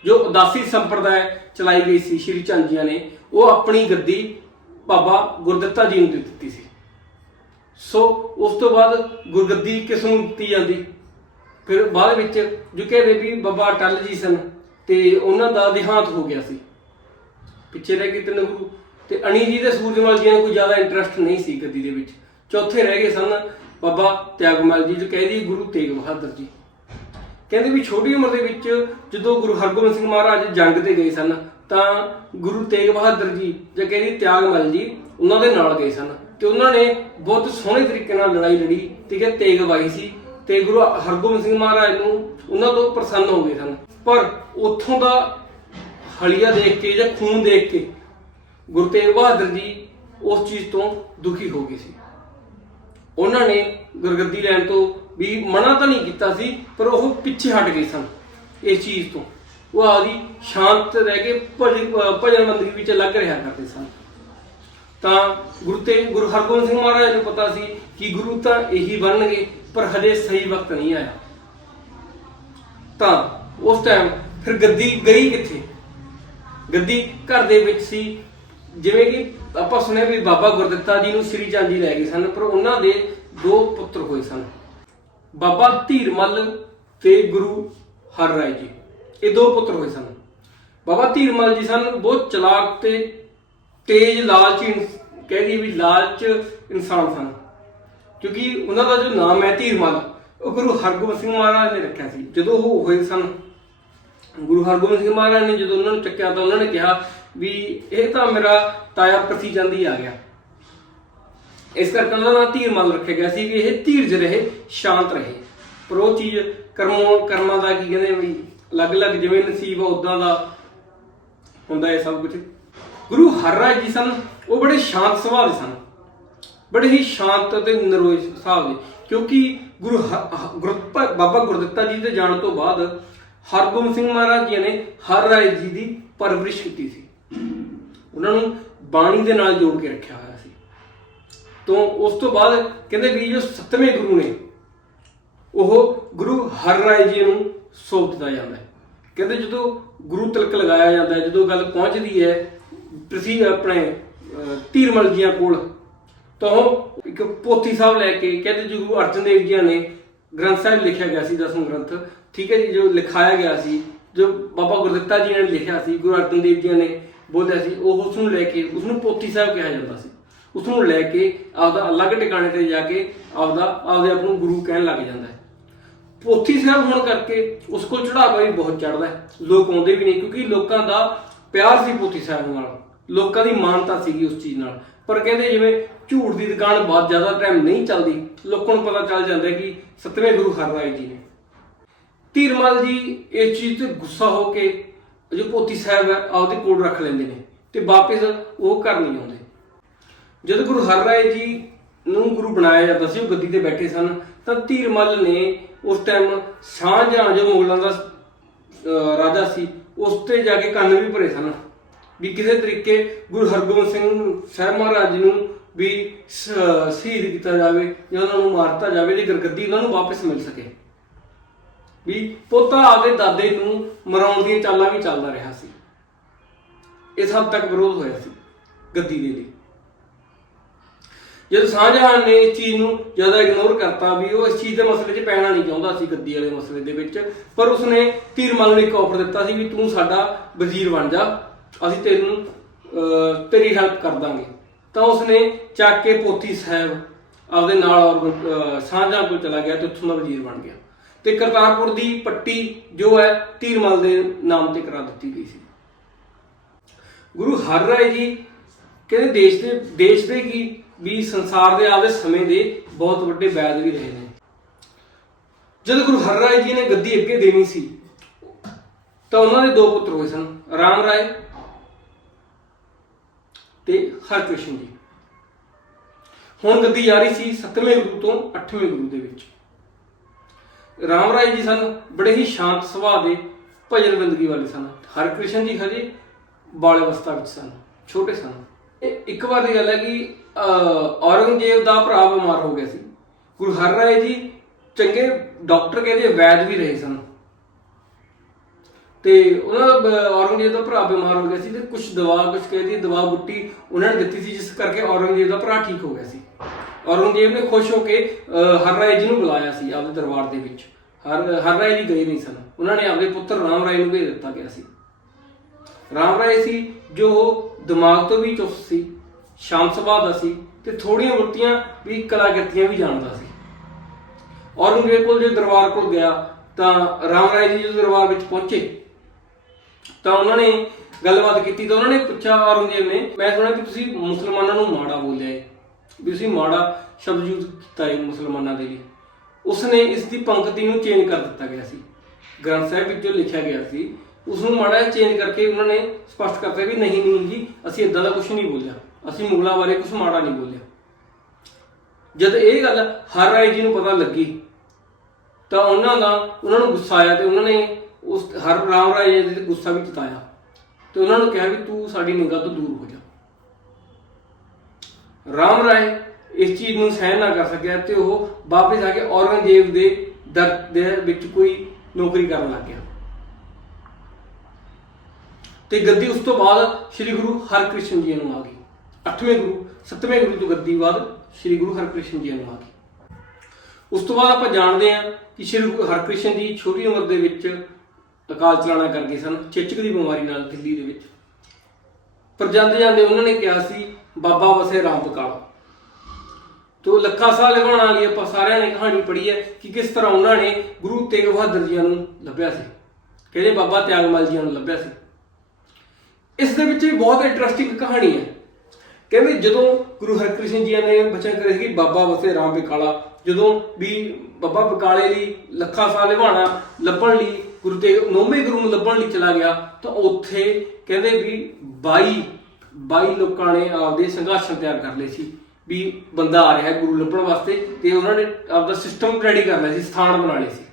ਜੋ ਉਦਾਸੀ ਸੰਪਰਦਾਇ ਚਲਾਈ ਗਈ ਸੀ, ਸ਼੍ਰੀ ਚੰਦ ਨੇ, ਉਹ ਆਪਣੀ ਗੱਦੀ ਬਾਬਾ ਗੁਰਦਿੱਤਾ ਜੀ ਨੂੰ ਦੇ ਦਿੱਤੀ ਸੀ। ਸੋ ਉਸ ਤੋਂ ਬਾਅਦ ਗੁਰਗੱਦੀ ਕਿਸ ਨੂੰ ਦਿੱਤੀ ਜਾਂਦੀ? ਫਿਰ ਬਾਅਦ ਵਿੱਚ ਜੋ ਕਹਿੰਦੇ ਵੀ ਬਾਬਾ ਅਟਲ ਜੀ ਸਨ ਤੇ ਉਹਨਾਂ ਦਾ ਦੇਹਾਂਤ ਹੋ ਗਿਆ ਸੀ। ਪਿੱਛੇ ਰਹਿ ਗਏ ਤਿੰਨ ਗੁਰੂ ਤੇ ਅਣੀ ਜੀ ਤੇ ਸੂਰਜਮਲ ਜੀ ਨੂੰ ਕੋਈ ਜ਼ਿਆਦਾ ਇੰਟਰਸਟ ਨਹੀਂ ਸੀ ਗੱਦੀ ਦੇ ਵਿੱਚ। ਚੌਥੇ ਰਹਿ ਗਏ ਸਨ ਬਾਬਾ ਤਿਆਗਮਲ ਜੀ, ਜੋ ਕਹਿੰਦੀ ਗੁਰੂ ਤੇਗ ਬਹਾਦਰ ਜੀ। ਕਹਿੰਦੇ ਵੀ ਛੋਟੀ ਉਮਰ ਦੇ ਵਿੱਚ ਜਦੋਂ ਗੁਰੂ ਹਰਗੋਬਿੰਦ ਸਿੰਘ ਮਹਾਰਾਜ ਜੰਗ ਤੇ ਗਏ ਸਨ, ਤਾਂ ਗੁਰੂ ਤੇਗ ਬਹਾਦਰ ਜੀ ਜਾਂ ਕਹਿੰਦੀ ਤਿਆਗਮਲ ਜੀ, ਉਹਨਾਂ ਦੇ ਨਾਲ ਗਏ ਸਨ ਤੇ ਉਹਨਾਂ ਨੇ ਬਹੁਤ ਸੋਹਣੇ ਤਰੀਕੇ ਨਾਲ ਲੜਾਈ ਲੜੀ, ਠੀਕ ਹੈ, ਤੇਗ ਵਾਹੀ ਸੀ ਤੇ ਗੁਰੂ ਹਰਗੋਬਿੰਦ ਸਿੰਘ ਮਹਾਰਾਜ ਨੂੰ ਉਹਨਾਂ ਤੋਂ ਪ੍ਰਸੰਨ ਹੋ ਗਏ ਸਨ। ਪਰ ਉੱਥੋਂ ਦਾ ਹਲੀਆ ਦੇਖ ਕੇ ਜਾਂ ਖੂਨ ਦੇਖ ਕੇ ਗੁਰੂ ਤੇਗ ਬਹਾਦਰ ਜੀ ਉਸ ਚੀਜ਼ ਤੋਂ ਦੁਖੀ ਹੋ ਗਏ ਸੀ। ਉਹਨਾਂ ਨੇ ਗੁਰਗੱਦੀ ਲੈਣ ਤੋਂ ਵੀ ਮਨਾ ਤਾਂ ਨਹੀਂ ਕੀਤਾ ਸੀ, ਪਰ ਉਹ ਪਿੱਛੇ ਹਟ ਗਏ ਸਨ ਇਸ ਚੀਜ਼ ਤੋਂ। ਉਹ ਆਦੀ ਸ਼ਾਂਤ ਰਹਿ ਕੇ ਭਜਨ ਭਜਨ ਬੰਦਗੀ ਵਿੱਚ ਲੱਗ ਰਿਹਾ ਕਰਦੇ ਸਨ। ਤਾਂ ਗੁਰੂ ਤੇ, ਗੁਰੂ ਹਰਗੋਬਿੰਦ ਸਿੰਘ ਮਹਾਰਾਜ ਨੂੰ ਪਤਾ ਸੀ ਕਿ ਗੁਰੂ ਤਾਂ ਇਹੀ ਬਣਨਗੇ, ਪਰ ਹਜੇ ਸਹੀ ਵਕਤ ਨਹੀਂ ਆਇਆ। ਤਾਂ ਉਸ ਟਾਈਮ ਫਿਰ ਗੱਦੀ ਗਈ ਕਿੱਥੇ? ਗੱਦੀ ਘਰ ਦੇ ਵਿੱਚ ਸੀ। ਜਿਵੇਂ ਕਿ ਆਪਾਂ ਸੁਣਿਆ ਵੀ ਬਾਬਾ ਗੁਰਦਿੱਤਾ ਜੀ ਨੂੰ ਸ੍ਰੀ ਚੰਦ ਜੀ ਲੈ ਗਏ ਸਨ, ਪਰ ਉਹਨਾਂ ਦੇ ਦੋ ਪੁੱਤਰ ਹੋਏ ਸਨ। ਬਾਬਾ ਧੀਰਮਲ ਤੇ ਗੁਰੂ ਹਰ ਰਾਏ ਜੀ। ਇਹ ਦੋ ਪੁੱਤਰ ਹੋਏ ਸਨ। ਬਾਬਾ ਧੀਰਮਲ ਜੀ ਸਨ, ਬਹੁਤ ਚਲਾਕ ਤੇ ਤੇਜ਼ ਲਾਲਚੀ ਕਹਿ ਦਈਏ ਵੀ ਲਾਲਚ ਇਨਸਾਨ ਸਨ। ਕਿਉਂਕਿ ਉਹਨਾਂ ਦਾ ਜੋ ਨਾਮ ਹੈ ਧੀਰਮਲ ਉਹ ਗੁਰੂ ਹਰਗੋਬਿੰਦ ਸਿੰਘ ਮਹਾਰਾਜ ਨੇ ਰੱਖਿਆ ਸੀ। ਜਦੋਂ ਉਹ ਹੋਏ ਸਨ, ਗੁਰੂ ਹਰਗੋਬਿੰਦ ਸਿੰਘ ਮਹਾਰਾਜ ਨੇ ਜਦੋਂ ਉਹਨਾਂ ਨੂੰ ਚੱਕਿਆ ਤਾਂ ਉਹਨਾਂ ਨੇ ਕਿਹਾ ਵੀ ਇਹ ਤਾਂ ਮੇਰਾ ਤਾਇਆ ਪ੍ਰਤੀ ਜਾਂਦੀ ਆ ਗਿਆ। ਇਸ ਕਰਕੇ ਉਹਨਾਂ ਦਾ ਧੀਰ ਧੀਰਮਲ ਰੱਖਿਆ ਗਿਆ ਸੀ ਵੀ ਇਹ ਧੀਰਜ ਰਹੇ, ਸ਼ਾਂਤ ਰਹੇ। ਪਰ ਉਹ ਚੀਜ਼ ਕਰਮੋਂ, ਕਰਮਾਂ ਦਾ ਕੀ ਕਹਿੰਦੇ ਵੀ ਅਲੱਗ-ਅਲੱਗ ਜਿਵੇਂ ਨਸੀਬ ਆ ਉਦਾਂ ਦਾ ਹੁੰਦਾ ਹੈ ਸਭ ਕੁਝ ਗੁਰੂ ਹਰਰਾਜ ਜੀ ਸਨ, ਉਹ ਬੜੇ ਸ਼ਾਂਤ ਸੁਭਾਅ ਦੇ ਸਨ। ਬੜੇ ਹੀ ਸ਼ਾਂਤ ਅਤੇ ਨਿਰੋਏ ਸੁਭਾਅ ਦੇ। ਕਿਉਂਕਿ ਗੁਰੂ ਹ- ਗੁਰ ਬਾਬਾ ਗੁਰਦਿੱਤਾ ਜੀ ਦੇ ਜਾਣ ਤੋਂ ਬਾਅਦ ਹਰਗੋਬਿੰਦ ਸਿੰਘ ਮਹਾਰਾਜ ਜੀ ਨੇ ਹਰਰਾਏ ਜੀ ਦੀ ਪਰਵਰਿਸ਼ ਕੀਤੀ ਸੀ। ਉਹਨਾਂ ਨੂੰ ਬਾਣੀ ਦੇ ਨਾਲ ਜੋੜ ਕੇ ਰੱਖਿਆ ਹੋਇਆ ਤੋਂ ਉਸ ਤੋਂ ਬਾਅਦ ਕਹਿੰਦੇ ਵੀ ਜੋ ਸੱਤਵੇਂ ਗੁਰੂ ਨੇ, ਉਹ ਗੁਰੂ ਹਰ ਰਾਏ ਜੀ ਨੂੰ ਸੌਂਪ ਦਿੱਤਾ ਜਾਂਦਾ ਹੈ। ਕਹਿੰਦੇ ਜਦੋਂ ਗੁਰੂ ਤਿਲਕ ਲਗਾਇਆ ਜਾਂਦਾ ਹੈ, ਜਦੋਂ ਗੱਲ ਪਹੁੰਚਦੀ ਹੈ ਤੁਸੀਂ ਆਪਣੇ ਧੀਰਮਲ ਜੀਆਂ ਕੋਲ, ਤਾਂ ਉਹ ਇੱਕ ਪੋਥੀ ਸਾਹਿਬ ਲੈ ਕੇ ਕਹਿੰਦੇ ਜੀ ਗੁਰੂ ਅਰਜਨ ਦੇਵ ਜੀ ਨੇ ਗ੍ਰੰਥ ਸਾਹਿਬ ਲਿਖਿਆ ਗਿਆ ਸੀ, ਦਸਮ ਗ੍ਰੰਥ, ਠੀਕ ਹੈ ਜੀ, ਜੋ ਲਿਖਾਇਆ ਗਿਆ ਸੀ, ਜੋ ਬਾਬਾ ਗੁਰਦਿੱਤਾ ਜੀ ਨੇ ਲਿਖਿਆ ਸੀ, ਗੁਰੂ ਅਰਜਨ ਦੇਵ ਜੀ ਨੇ ਬੋਲਿਆ ਸੀ, ਉਹ ਉਸ ਨੂੰ ਲੈ ਕੇ, ਉਸ ਨੂੰ ਪੋਥੀ ਸਾਹਿਬ ਕਿਹਾ ਜਾਂਦਾ ਸੀ। ਉਸ ਨੂੰ ਲੈ ਕੇ ਆਪਦਾ ਅਲੱਗ ਟਿਕਾਣੇ ਤੇ ਜਾ ਕੇ ਆਪਦਾ, ਆਪਦੇ ਆਪ ਨੂੰ ਗੁਰੂ ਕਹਿਣ ਲੱਗ ਜਾਂਦਾ ਹੈ। ਪੋਥੀ ਸਾਹਿਬ ਹੋਣ ਕਰਕੇ ਉਸ ਕੋਲ ਚੜਾਵਾ ਵੀ ਬਹੁਤ ਚੜਦਾ ਹੈ। ਲੋਕ ਆਉਂਦੇ ਵੀ ਨਹੀਂ ਕਿਉਂਕਿ ਲੋਕਾਂ ਦਾ ਪਿਆਰ ਸੀ ਪੋਥੀ ਸਾਹਿਬ ਨਾਲ। ਲੋਕਾਂ ਦੀ ਮਾਨਤਾ ਸੀਗੀ ਉਸ ਚੀਜ਼ ਨਾਲ। ਪਰ ਕਹਿੰਦੇ ਜਿਵੇਂ ਝੂਠ ਦੀ ਦੁਕਾਨ ਬਹੁਤ ਜ਼ਿਆਦਾ ਟਾਈਮ ਨਹੀਂ ਚੱਲਦੀ, ਲੋਕਾਂ ਨੂੰ ਪਤਾ ਚੱਲ ਜਾਂਦਾ ਕਿ ਸਤਵੇਂ ਗੁਰੂ ਹਰਰਾਏ ਜੀ ਨੇ। ਧੀਰਮਲ ਜੀ ਇਸ ਚੀਜ਼ ਤੇ ਗੁੱਸਾ ਹੋ ਕੇ ਜੋ ਪੋਥੀ ਸਾਹਿਬ ਹੈ ਆਪਦੇ ਕੋਲ ਰੱਖ ਲੈਂਦੇ ਨੇ ਤੇ ਵਾਪਸ ਉਹ ਘਰ ਨਹੀਂ ਆਉਂਦੇ। ਜਦੋਂ ਗੁਰੂ ਹਰਰਾਏ ਜੀ ਨੂੰ ਗੁਰੂ ਬਣਾਇਆ ਜਾਂਦਾ ਸੀ, ਉਹ ਗੱਦੀ ਤੇ ਬੈਠੇ ਸਨ, ਤਾਂ ਧੀਰਮਲ ਨੇ ਉਸ ਟਾਈਮ ਸ਼ਾਹਜਹਾਂ ਜੋ ਮੁਗਲਾਂ ਦਾ ਰਾਜਾ ਸੀ, ਉਸ ਤੇ ਜਾ ਕੇ ਕੰਨ ਵੀ ਭਰੇ ਸਨ। ਵੀ ਕਿਸੇ ਤਰੀਕੇ ਗੁਰੂ ਹਰਗੋਬਿੰਦ ਸਿੰਘ ਸਾਹਿਬ ਮਹਾਰਾਜ ਜੀ ਨੂੰ ਵੀ ਸ਼ਹੀਦ ਕੀਤਾ ਜਾਵੇ ਜਾਂ ਉਹਨਾਂ ਨੂੰ ਮਾਰਤਾ ਜਾਵੇ ਤੇ ਗੁਰਗੱਦੀ ਉਹਨਾਂ ਨੂੰ ਵਾਪਸ ਮਿਲ ਸਕੇ। ਵੀ ਪੋਤਾ ਆਪਦੇ ਦਾਦੇ ਨੂੰ ਮਰਾਉਣ ਦੀਆਂ ਚਾਲਾਂ ਵੀ ਚੱਲਦਾ ਰਿਹਾ ਸੀ। ਇਸ ਹੱਦ ਤੱਕ ਵਿਰੋਧ ਹੋਇਆ ਸੀ ਗੱਦੀ ਦੇ ਲਈ। ਜਦ ਸ਼ਾਹਜਹਾਨ ਨੇ ਇਸ ਚੀਜ਼ ਨੂੰ ਜ਼ਿਆਦਾ ਇਗਨੋਰ ਕਰਤਾ ਵੀ ਉਹ ਇਸ ਚੀਜ਼ ਦੇ ਮਸਲੇ 'ਚ ਪੈਣਾ ਨਹੀਂ ਚਾਹੁੰਦਾ ਸੀ ਗੱਦੀ ਵਾਲੇ ਮਸਲੇ ਦੇ ਵਿੱਚ ਪਰ ਉਸਨੇ ਧੀਰਮਲ ਨੂੰ ਇੱਕ ਆਫਰ ਦਿੱਤਾ ਸੀ ਵੀ ਤੂੰ ਸਾਡਾ ਵਜ਼ੀਰ ਬਣ ਜਾ ਅਸੀਂ ਤੈਨੂੰ ਤੇਰੀ ਹੈਲਪ ਕਰ ਦਾਂਗੇ। ਤਾਂ ਉਸਨੇ ਚੱਕ ਕੇ ਪੋਥੀ ਸਾਹਿਬ ਆਪਦੇ ਨਾਲ ਔਰ ਅਹ, ਸ਼ਾਹਜਹਾਨ ਕੋਲ ਚਲਾ ਗਿਆ ਤੇ ਉੱਥੋਂ ਦਾ ਵਜ਼ੀਰ ਬਣ ਗਿਆ। ਤੇ ਕਰਤਾਰਪੁਰ ਦੀ ਪੱਟੀ ਜੋ ਹੈ ਧੀਰਮਲ ਦੇ ਨਾਮ ਤੇ ਕਰਾ ਦਿੱਤੀ ਗਈ ਸੀ। ਗੁਰੂ ਹਰ ਰਾਏ ਜੀ ਕਹਿੰਦੇ ਦੇਸ਼ ਦੇ ਦੇਸ਼ ਦੇ ਕੀ ਵੀ ਸੰਸਾਰ ਦੇ ਆਪਦੇ ਸਮੇਂ ਦੇ ਬਹੁਤ ਵੱਡੇ ਵੈਦ ਵੀ ਰਹੇ ਨੇ। ਜਦ ਗੁਰੂ ਹਰਰਾਏ ਜੀ ਨੇ ਗੱਦੀ ਅੱਗੇ ਦੇਣੀ ਸੀ, ਤਾਂ ਉਹਨਾਂ ਦੇ ਦੋ ਪੁੱਤਰ ਹੋਏ ਸਨ, ਰਾਮ ਰਾਏ ਤੇ ਹਰਕ੍ਰਿਸ਼ਨ ਜੀ। ਹੁਣ ਗੱਦੀ ਆ ਰਹੀ ਸੀ 7ਵੇਂ ਗੁਰੂ ਤੋਂ 8ਵੇਂ ਗੁਰੂ ਦੇ ਵਿੱਚ। ਰਾਮ ਰਾਏ ਜੀ ਸਨ, ਬੜੇ ਹੀ ਸ਼ਾਂਤ ਸੁਭਾਅ ਦੇ ਭਜਨ ਬੰਦਗੀ ਵਾਲੇ ਸਨ। ਹਰਕ੍ਰਿਸ਼ਨ ਜੀ ਹਜੇ ਬਾਲ ਅਵਸਥਾ ਵਿੱਚ ਸਨ, ਛੋਟੇ ਸਨ। ਇਹ ਇੱਕ ਵਾਰ ਦੀ ਗੱਲ ਹੈ ਕਿ ਅਹ, ਔਰੰਗਜ਼ੇਬ ਦਾ ਭਰਾ ਬਿਮਾਰ ਹੋ ਗਿਆ ਸੀ। ਗੁਰੂ ਹਰ ਰਾਏ ਜੀ ਚੰਗੇ ਡਾਕਟਰ ਕਹਿੰਦੇ ਵੈਦ ਵੀ ਰਹੇ ਸਨ। ਤੇ ਉਹਨਾਂ ਦਾ ਔਰੰਗਜ਼ੇਬ ਦਾ ਭਰਾ ਬਿਮਾਰ ਹੋ ਗਿਆ ਸੀ ਤੇ ਕੁਝ ਦਵਾ ਕੁਝ ਕਹਿੰਦੀ ਦਵਾ ਬੁੱਟੀ ਉਹਨਾਂ ਨੇ ਦਿੱਤੀ ਸੀ ਜਿਸ ਕਰਕੇ ਔਰੰਗਜ਼ੇਬ ਦਾ ਭਰਾ ਠੀਕ ਹੋ ਗਿਆ ਸੀ। ਔਰੰਗਜ਼ੇਬ ਨੇ ਖੁਸ਼ ਹੋ ਕੇ ਅਹ, ਹਰ ਰਾਏ ਜੀ ਨੂੰ ਬੁਲਾਇਆ ਸੀ ਆਪਦੇ ਦਰਬਾਰ ਦੇ ਵਿੱਚ। ਹਰ ਹਰ ਰਾਏ ਜੀ ਗਏ ਨਹੀਂ ਸਨ। ਉਹਨਾਂ ਨੇ ਆਪਦੇ ਪੁੱਤਰ ਰਾਮ ਰਾਏ ਨੂੰ ਭੇਜ ਦਿੱਤਾ ਗਿਆ ਸੀ। ਰਾਮ ਰਾਏ ਸੀ ਜੋ ਦਿਮਾਗ ਤੋਂ ਵੀ ਚੁਸਤ ਸੀ ਸ਼ਾਂਤ ਸੁਭਾਅ ਦਾ ਸੀ ਤੇ ਥੋੜੀਆਂ ਬਹੁਤੀਆਂ ਵੀ ਕਲਾਕ੍ਰਿਤੀਆਂ ਵੀ ਜਾਣਦਾ ਸੀ। ਔਰੰਗਜ਼ੇਬ ਕੋਲ ਜੇ ਦਰਬਾਰ ਕੋਲ ਗਿਆ, ਤਾਂ ਰਾਮ ਰਾਏ ਜੀ ਜਦੋਂ ਦਰਬਾਰ ਵਿੱਚ ਪਹੁੰਚੇ। ਤਾਂ ਉਹਨਾਂ ਨੇ ਗੱਲਬਾਤ ਕੀਤੀ, ਤਾਂ ਉਹਨਾਂ ਨੇ ਪੁੱਛਿਆ ਔਰੰਗਜ਼ੇਬ ਨੇ ਮੈਂ ਸੁਣਿਆ ਕਿ ਤੁਸੀਂ ਮੁਸਲਮਾਨਾਂ ਨੂੰ ਮਾੜਾ ਬੋਲਿਆ ਹੈ। ਵੀ ਤੁਸੀਂ ਮਾੜਾ ਸ਼ਬਦ ਯੂਜ਼ ਕੀਤਾ ਹੈ ਮੁਸਲਮਾਨਾਂ ਦੇ ਲਈ। ਉਸਨੇ ਇਸ ਦੀ ਪੰਕਤੀ ਨੂੰ ਚੇਂਜ ਕਰ ਦਿੱਤਾ ਗਿਆ ਸੀ। ਗ੍ਰੰਥ ਸਾਹਿਬ ਵਿੱਚ ਲਿਖਿਆ ਗਿਆ ਸੀ ਉਸ ਨੂੰ ਮਾੜਾ ਚੇਂਜ ਕਰਕੇ ਉਹਨਾਂ ਨੇ ਸਪਸ਼ਟ ਕਰਤਾ ਵੀ ਨਹੀਂ ਨਹੀਂ ਜੀ, ਅਸੀਂ ਇਦਾਂ ਦਾ ਕੁਝ ਨਹੀਂ ਬੋਲਿਆ। ਅਸੀਂ ਮੁਗਲਾਂ ਬਾਰੇ ਕੁਝ ਮਾੜਾ ਨਹੀਂ ਬੋਲਿਆ। ਜਦ ਇਹ ਗੱਲ ਹਰ ਰਾਏ ਜੀ ਨੂੰ ਪਤਾ ਲੱਗੀ, ਤਾਂ ਉਹਨਾਂ ਦਾ, ਉਹਨਾਂ ਨੂੰ ਗੁੱਸਾ ਆਇਆ ਤੇ ਉਹਨਾਂ ਨੇ ਉਸ ਹਰ ਰਾਮ ਰਾਏ ਜੀ ਦੇ ਗੁੱਸਾ ਵੀ ਜਤਾਇਆ। ਤੇ ਉਹਨਾਂ ਨੂੰ ਕਿਹਾ ਵੀ ਤੂੰ ਸਾਡੀ ਨਿਗਾਹ ਤੋਂ ਦੂਰ ਹੋ ਜਾ। ਰਾਮ ਰਾਏ ਇਸ ਚੀਜ਼ ਨੂੰ ਸਹਿਣ ਨਾ ਕਰ ਸਕਿਆ ਤੇ ਉਹ ਵਾਪਸ ਆ ਕੇ ਔਰੰਗਜ਼ੇਬ ਦੇ ਦਰ ਦੇ ਵਿੱਚ ਕੋਈ ਨੌਕਰੀ ਕਰਨ ਲੱਗ ਗਿਆ। ਤੇ ਗੱਦੀ ਉਸ ਤੋਂ ਬਾਅਦ ਸ੍ਰੀ ਗੁਰੂ ਹਰਕ੍ਰਿਸ਼ਨ ਜੀ ਨੂੰ ਆ ਗਈ। 8ਵੇਂ ਗੁਰੂ 7ਵੇਂ ਗੁਰੂ ਤੋਂ ਗੱਦੀ ਬਾਅਦ ਸ੍ਰੀ ਗੁਰੂ ਹਰਕ੍ਰਿਸ਼ਨ ਜੀ ਨੂੰ ਆ ਗਈ। ਉਸ ਤੋਂ ਬਾਅਦ ਆਪਾਂ ਜਾਣਦੇ ਹਾਂ ਕਿ ਸ੍ਰੀ ਗੁਰੂ ਹਰਕ੍ਰਿਸ਼ਨ ਜੀ ਛੋਟੀ ਉਮਰ ਦੇ ਵਿੱਚ ਅਕਾਲ ਚਲਾਣਾ ਕਰ ਗਏ ਸਨ, ਚਿਚਕ ਦੀ ਬਿਮਾਰੀ ਨਾਲ ਦਿੱਲੀ ਦੇ ਵਿੱਚ। ਪਰ ਜਾਂਦੇ ਜਾਂਦੇ ਉਹਨਾਂ ਨੇ ਕਿਹਾ ਸੀ, ਬਾਬਾ ਵਸੇ ਰਾਮ ਬਕਾਲਾ। ਤੋ ਲੱਖਾਂ ਸਾਲ ਲਗਾਉਣ ਵਾਲੀ ਆਪਾਂ ਸਾਰਿਆਂ ਨੇ ਕਹਾਣੀ ਪੜ੍ਹੀ ਹੈ ਕਿ ਕਿਸ ਤਰ੍ਹਾਂ ਉਹਨਾਂ ਨੇ ਗੁਰੂ ਤੇਗ ਬਹਾਦਰ ਜੀ ਨੂੰ ਲੱਭਿਆ ਸੀ। ਕਹਿੰਦੇ ਬਾਬਾ ਤਿਆਗਮਲ ਜੀ ਨੂੰ ਲੱਭਿਆ ਸੀ। ਇਸ ਦੇ ਵਿੱਚ ਵੀ ਬਹੁਤ ਇੰਟਰਸਟਿੰਗ ਕਹਾਣੀ ਹੈ। ਕਹਿੰਦੇ ਜਦੋਂ ਗੁਰੂ ਹਰਕ੍ਰਿਸ਼ਨ ਜੀ ਨੇ ਬਚਨ ਕਰੇ ਸੀ ਕਿ ਬਾਬਾ ਵਸੇ ਰਾਮ ਬਿਕਾਲਾ ਜਦੋਂ ਵੀ ਬਾਬਾ ਬਿਕਾਲੇ ਲਈ ਲੱਖਾਂ ਸਾਲ ਨਿਭਾਣਾ ਲੱਭਣ ਲਈ ਗੁਰੂ ਤੇ ਨੌਵੇਂ ਗੁਰੂ ਨੂੰ ਲੱਭਣ ਲਈ ਚਲਾ ਗਿਆ, ਤਾਂ ਉੱਥੇ ਕਹਿੰਦੇ ਵੀ 22 22 ਲੋਕਾਂ ਨੇ ਆਪਦੇ ਸੰਘਰਸ਼ ਤਿਆਰ ਕਰ ਲਏ ਸੀ ਵੀ ਬੰਦਾ ਆ ਰਿਹਾ ਗੁਰੂ ਲੱਭਣ ਵਾਸਤੇ ਤੇ ਉਹਨਾਂ ਨੇ ਆਪਦਾ ਸਿਸਟਮ ਰੈਡੀ ਕਰ ਲਿਆ ਸੀ, ਸਥਾਨ ਬਣਾ ਲਏ ਸੀ।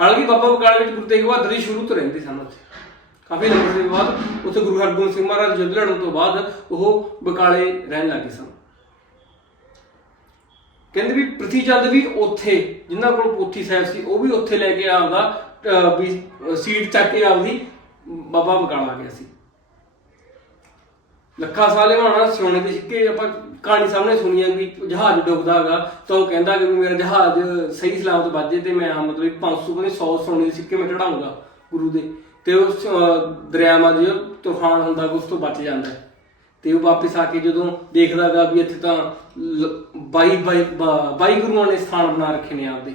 ਹਾਲਾਂਕਿ ਬਾਬਾ ਬਕਾਲੇ ਵਿੱਚ ਗੁਰੂ ਤੇਗ ਬਹਾਦਰ ਜੀ ਸ਼ੁਰੂ ਤੋਂ ਰਹਿੰਦੇ ਸਨ ਉੱਥੇ। ਕਾਫੀ ਲੰਬੇ ਸਮੇਂ ਬਾਅਦ ਉੱਥੇ ਗੁਰੂ ਹਰਗੋਬਿੰਦ ਸਿੰਘ ਮਹਾਰਾਜ ਯੁੱਧ ਲੜਨ ਤੋਂ ਬਾਅਦ ਉਹ ਬਕਾਲੇ ਰਹਿਣ ਲੱਗੇ ਸਨ। ਕਹਿੰਦੇ ਵੀ ਪ੍ਰਿਥੀ ਚੰਦ ਵੀ ਉੱਥੇ, ਜਿਨ੍ਹਾਂ ਕੋਲ ਪੋਥੀ ਸਾਹਿਬ ਸੀ, ਉਹ ਵੀ ਉੱਥੇ ਲੈ ਕੇ ਆਪਦਾ ਵੀ ਸੀਟ ਚੱਕ ਕੇ ਆਪਦੀ ਬਾਬਾ ਬਕਾਲਾ ਗਿਆ ਸੀ। ਲੱਖਾ ਸਾਲੇ ਹੋਣਾ ਸੋਨੇ ਦੇ ਸਿੱਕੇ, ਆਪਾਂ ਕਹਾਣੀ ਸਾਹਮਣੇ ਸੁਣੀ ਹੈ ਵੀ ਜਹਾਜ਼ ਡੁੱਬਦਾ ਹੈਗਾ, ਤਾਂ ਉਹ ਕਹਿੰਦਾ ਕਿ ਮੇਰਾ ਜਹਾਜ਼ ਸਹੀ ਸਲਾਮਤ ਵੱਜੇ ਤੇ ਮੈਂ ਹਾਂ ਮਤਲਬ 500 ਕਹਿੰਦੇ 100 ਸੋਨੇ ਦੇ ਸਿੱਕੇ ਮੈਂ ਚੜਾਉਂਗਾ ਗੁਰੂ ਦੇ। ਤੇ ਉਸ ਦਰਿਆਵਾਂ ਦੇ ਤੂਫਾਨ ਹੁੰਦਾ, ਉਸ ਤੋਂ ਬਚ ਜਾਂਦਾ। ਹੈ ਤੇ ਉਹ ਵਾਪਸ ਆ ਕੇ ਜਦੋਂ ਦੇਖਦਾਗਾ ਵੀ ਇੱਥੇ ਤਾਂ 22 22 ਗੁਰੂਆਂ ਨੇ ਸਥਾਨ ਬਣਾ ਰੱਖੇ ਨੇ ਆਪਦੇ।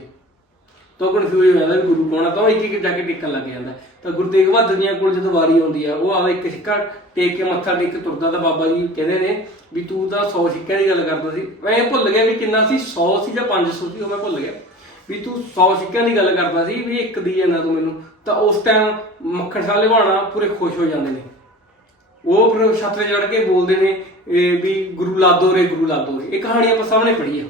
ਤਾਂ ਕਨਫਿਊਜ਼ ਹੋ ਜਾਂਦਾ ਵੀ ਗੁਰੂ ਕੌਣ ਆ, ਤਾਂ ਇੱਕ ਇੱਕ ਜਾ ਕੇ ਟਿਕਣ ਲੱਗ ਜਾਂਦਾ। ਤਾਂ ਗੁਰੂ ਤੇਗ ਬਹਾਦਰ ਜੀ ਕੋਲ ਜਦੋਂ ਵਾਰੀ ਆਉਂਦੀ ਆ, ਉਹ ਆਦਾ ਇੱਕ ਸਿੱਕਾ ਟੇਕ ਕੇ ਮੱਥਾ ਟੇਕ ਕੇ ਤੁਰਦਾ ਤਾਂ ਬਾਬਾ ਜੀ ਕਹਿੰਦੇ ਨੇ ਵੀ ਤੂੰ ਤਾਂ 100 ਸਿੱਕਿਆਂ ਦੀ ਗੱਲ ਕਰਦਾ ਸੀ। ਮੈਂ ਇਹ ਭੁੱਲ ਗਿਆ ਵੀ ਕਿੰਨਾ ਸੀ 100 ਸੀ ਜਾਂ 500 ਸੀ ਉਹ ਮੈਂ ਭੁੱਲ ਗਿਆ। ਵੀ ਤੂੰ 100 ਸਿੱਕਿਆਂ ਦੀ ਗੱਲ ਕਰਦਾ ਸੀ ਵੀ ਇੱਕ ਦੀ ਜਾਂਦਾ ਤੂੰ ਮੈਨੂੰ। ਤਾਂ ਉਸ ਟਾਈਮ ਮੱਖਣ ਸਾਹਿਬ ਲਵਾਣਾ ਪੂਰੇ ਖੁਸ਼ ਹੋ ਜਾਂਦੇ ਨੇ। ਉਹ ਫਿਰ ਛਤਰੇ ਚੜ ਕੇ ਬੋਲਦੇ ਨੇ ਵੀ ਗੁਰੂ ਲਾਦੋ ਰੇ, ਗੁਰੂ ਲਾਦੋ ਰੇ। ਇਹ ਕਹਾਣੀ ਆਪਾਂ ਸਾਹਮਣੇ ਪੜ੍ਹੀ ਆ।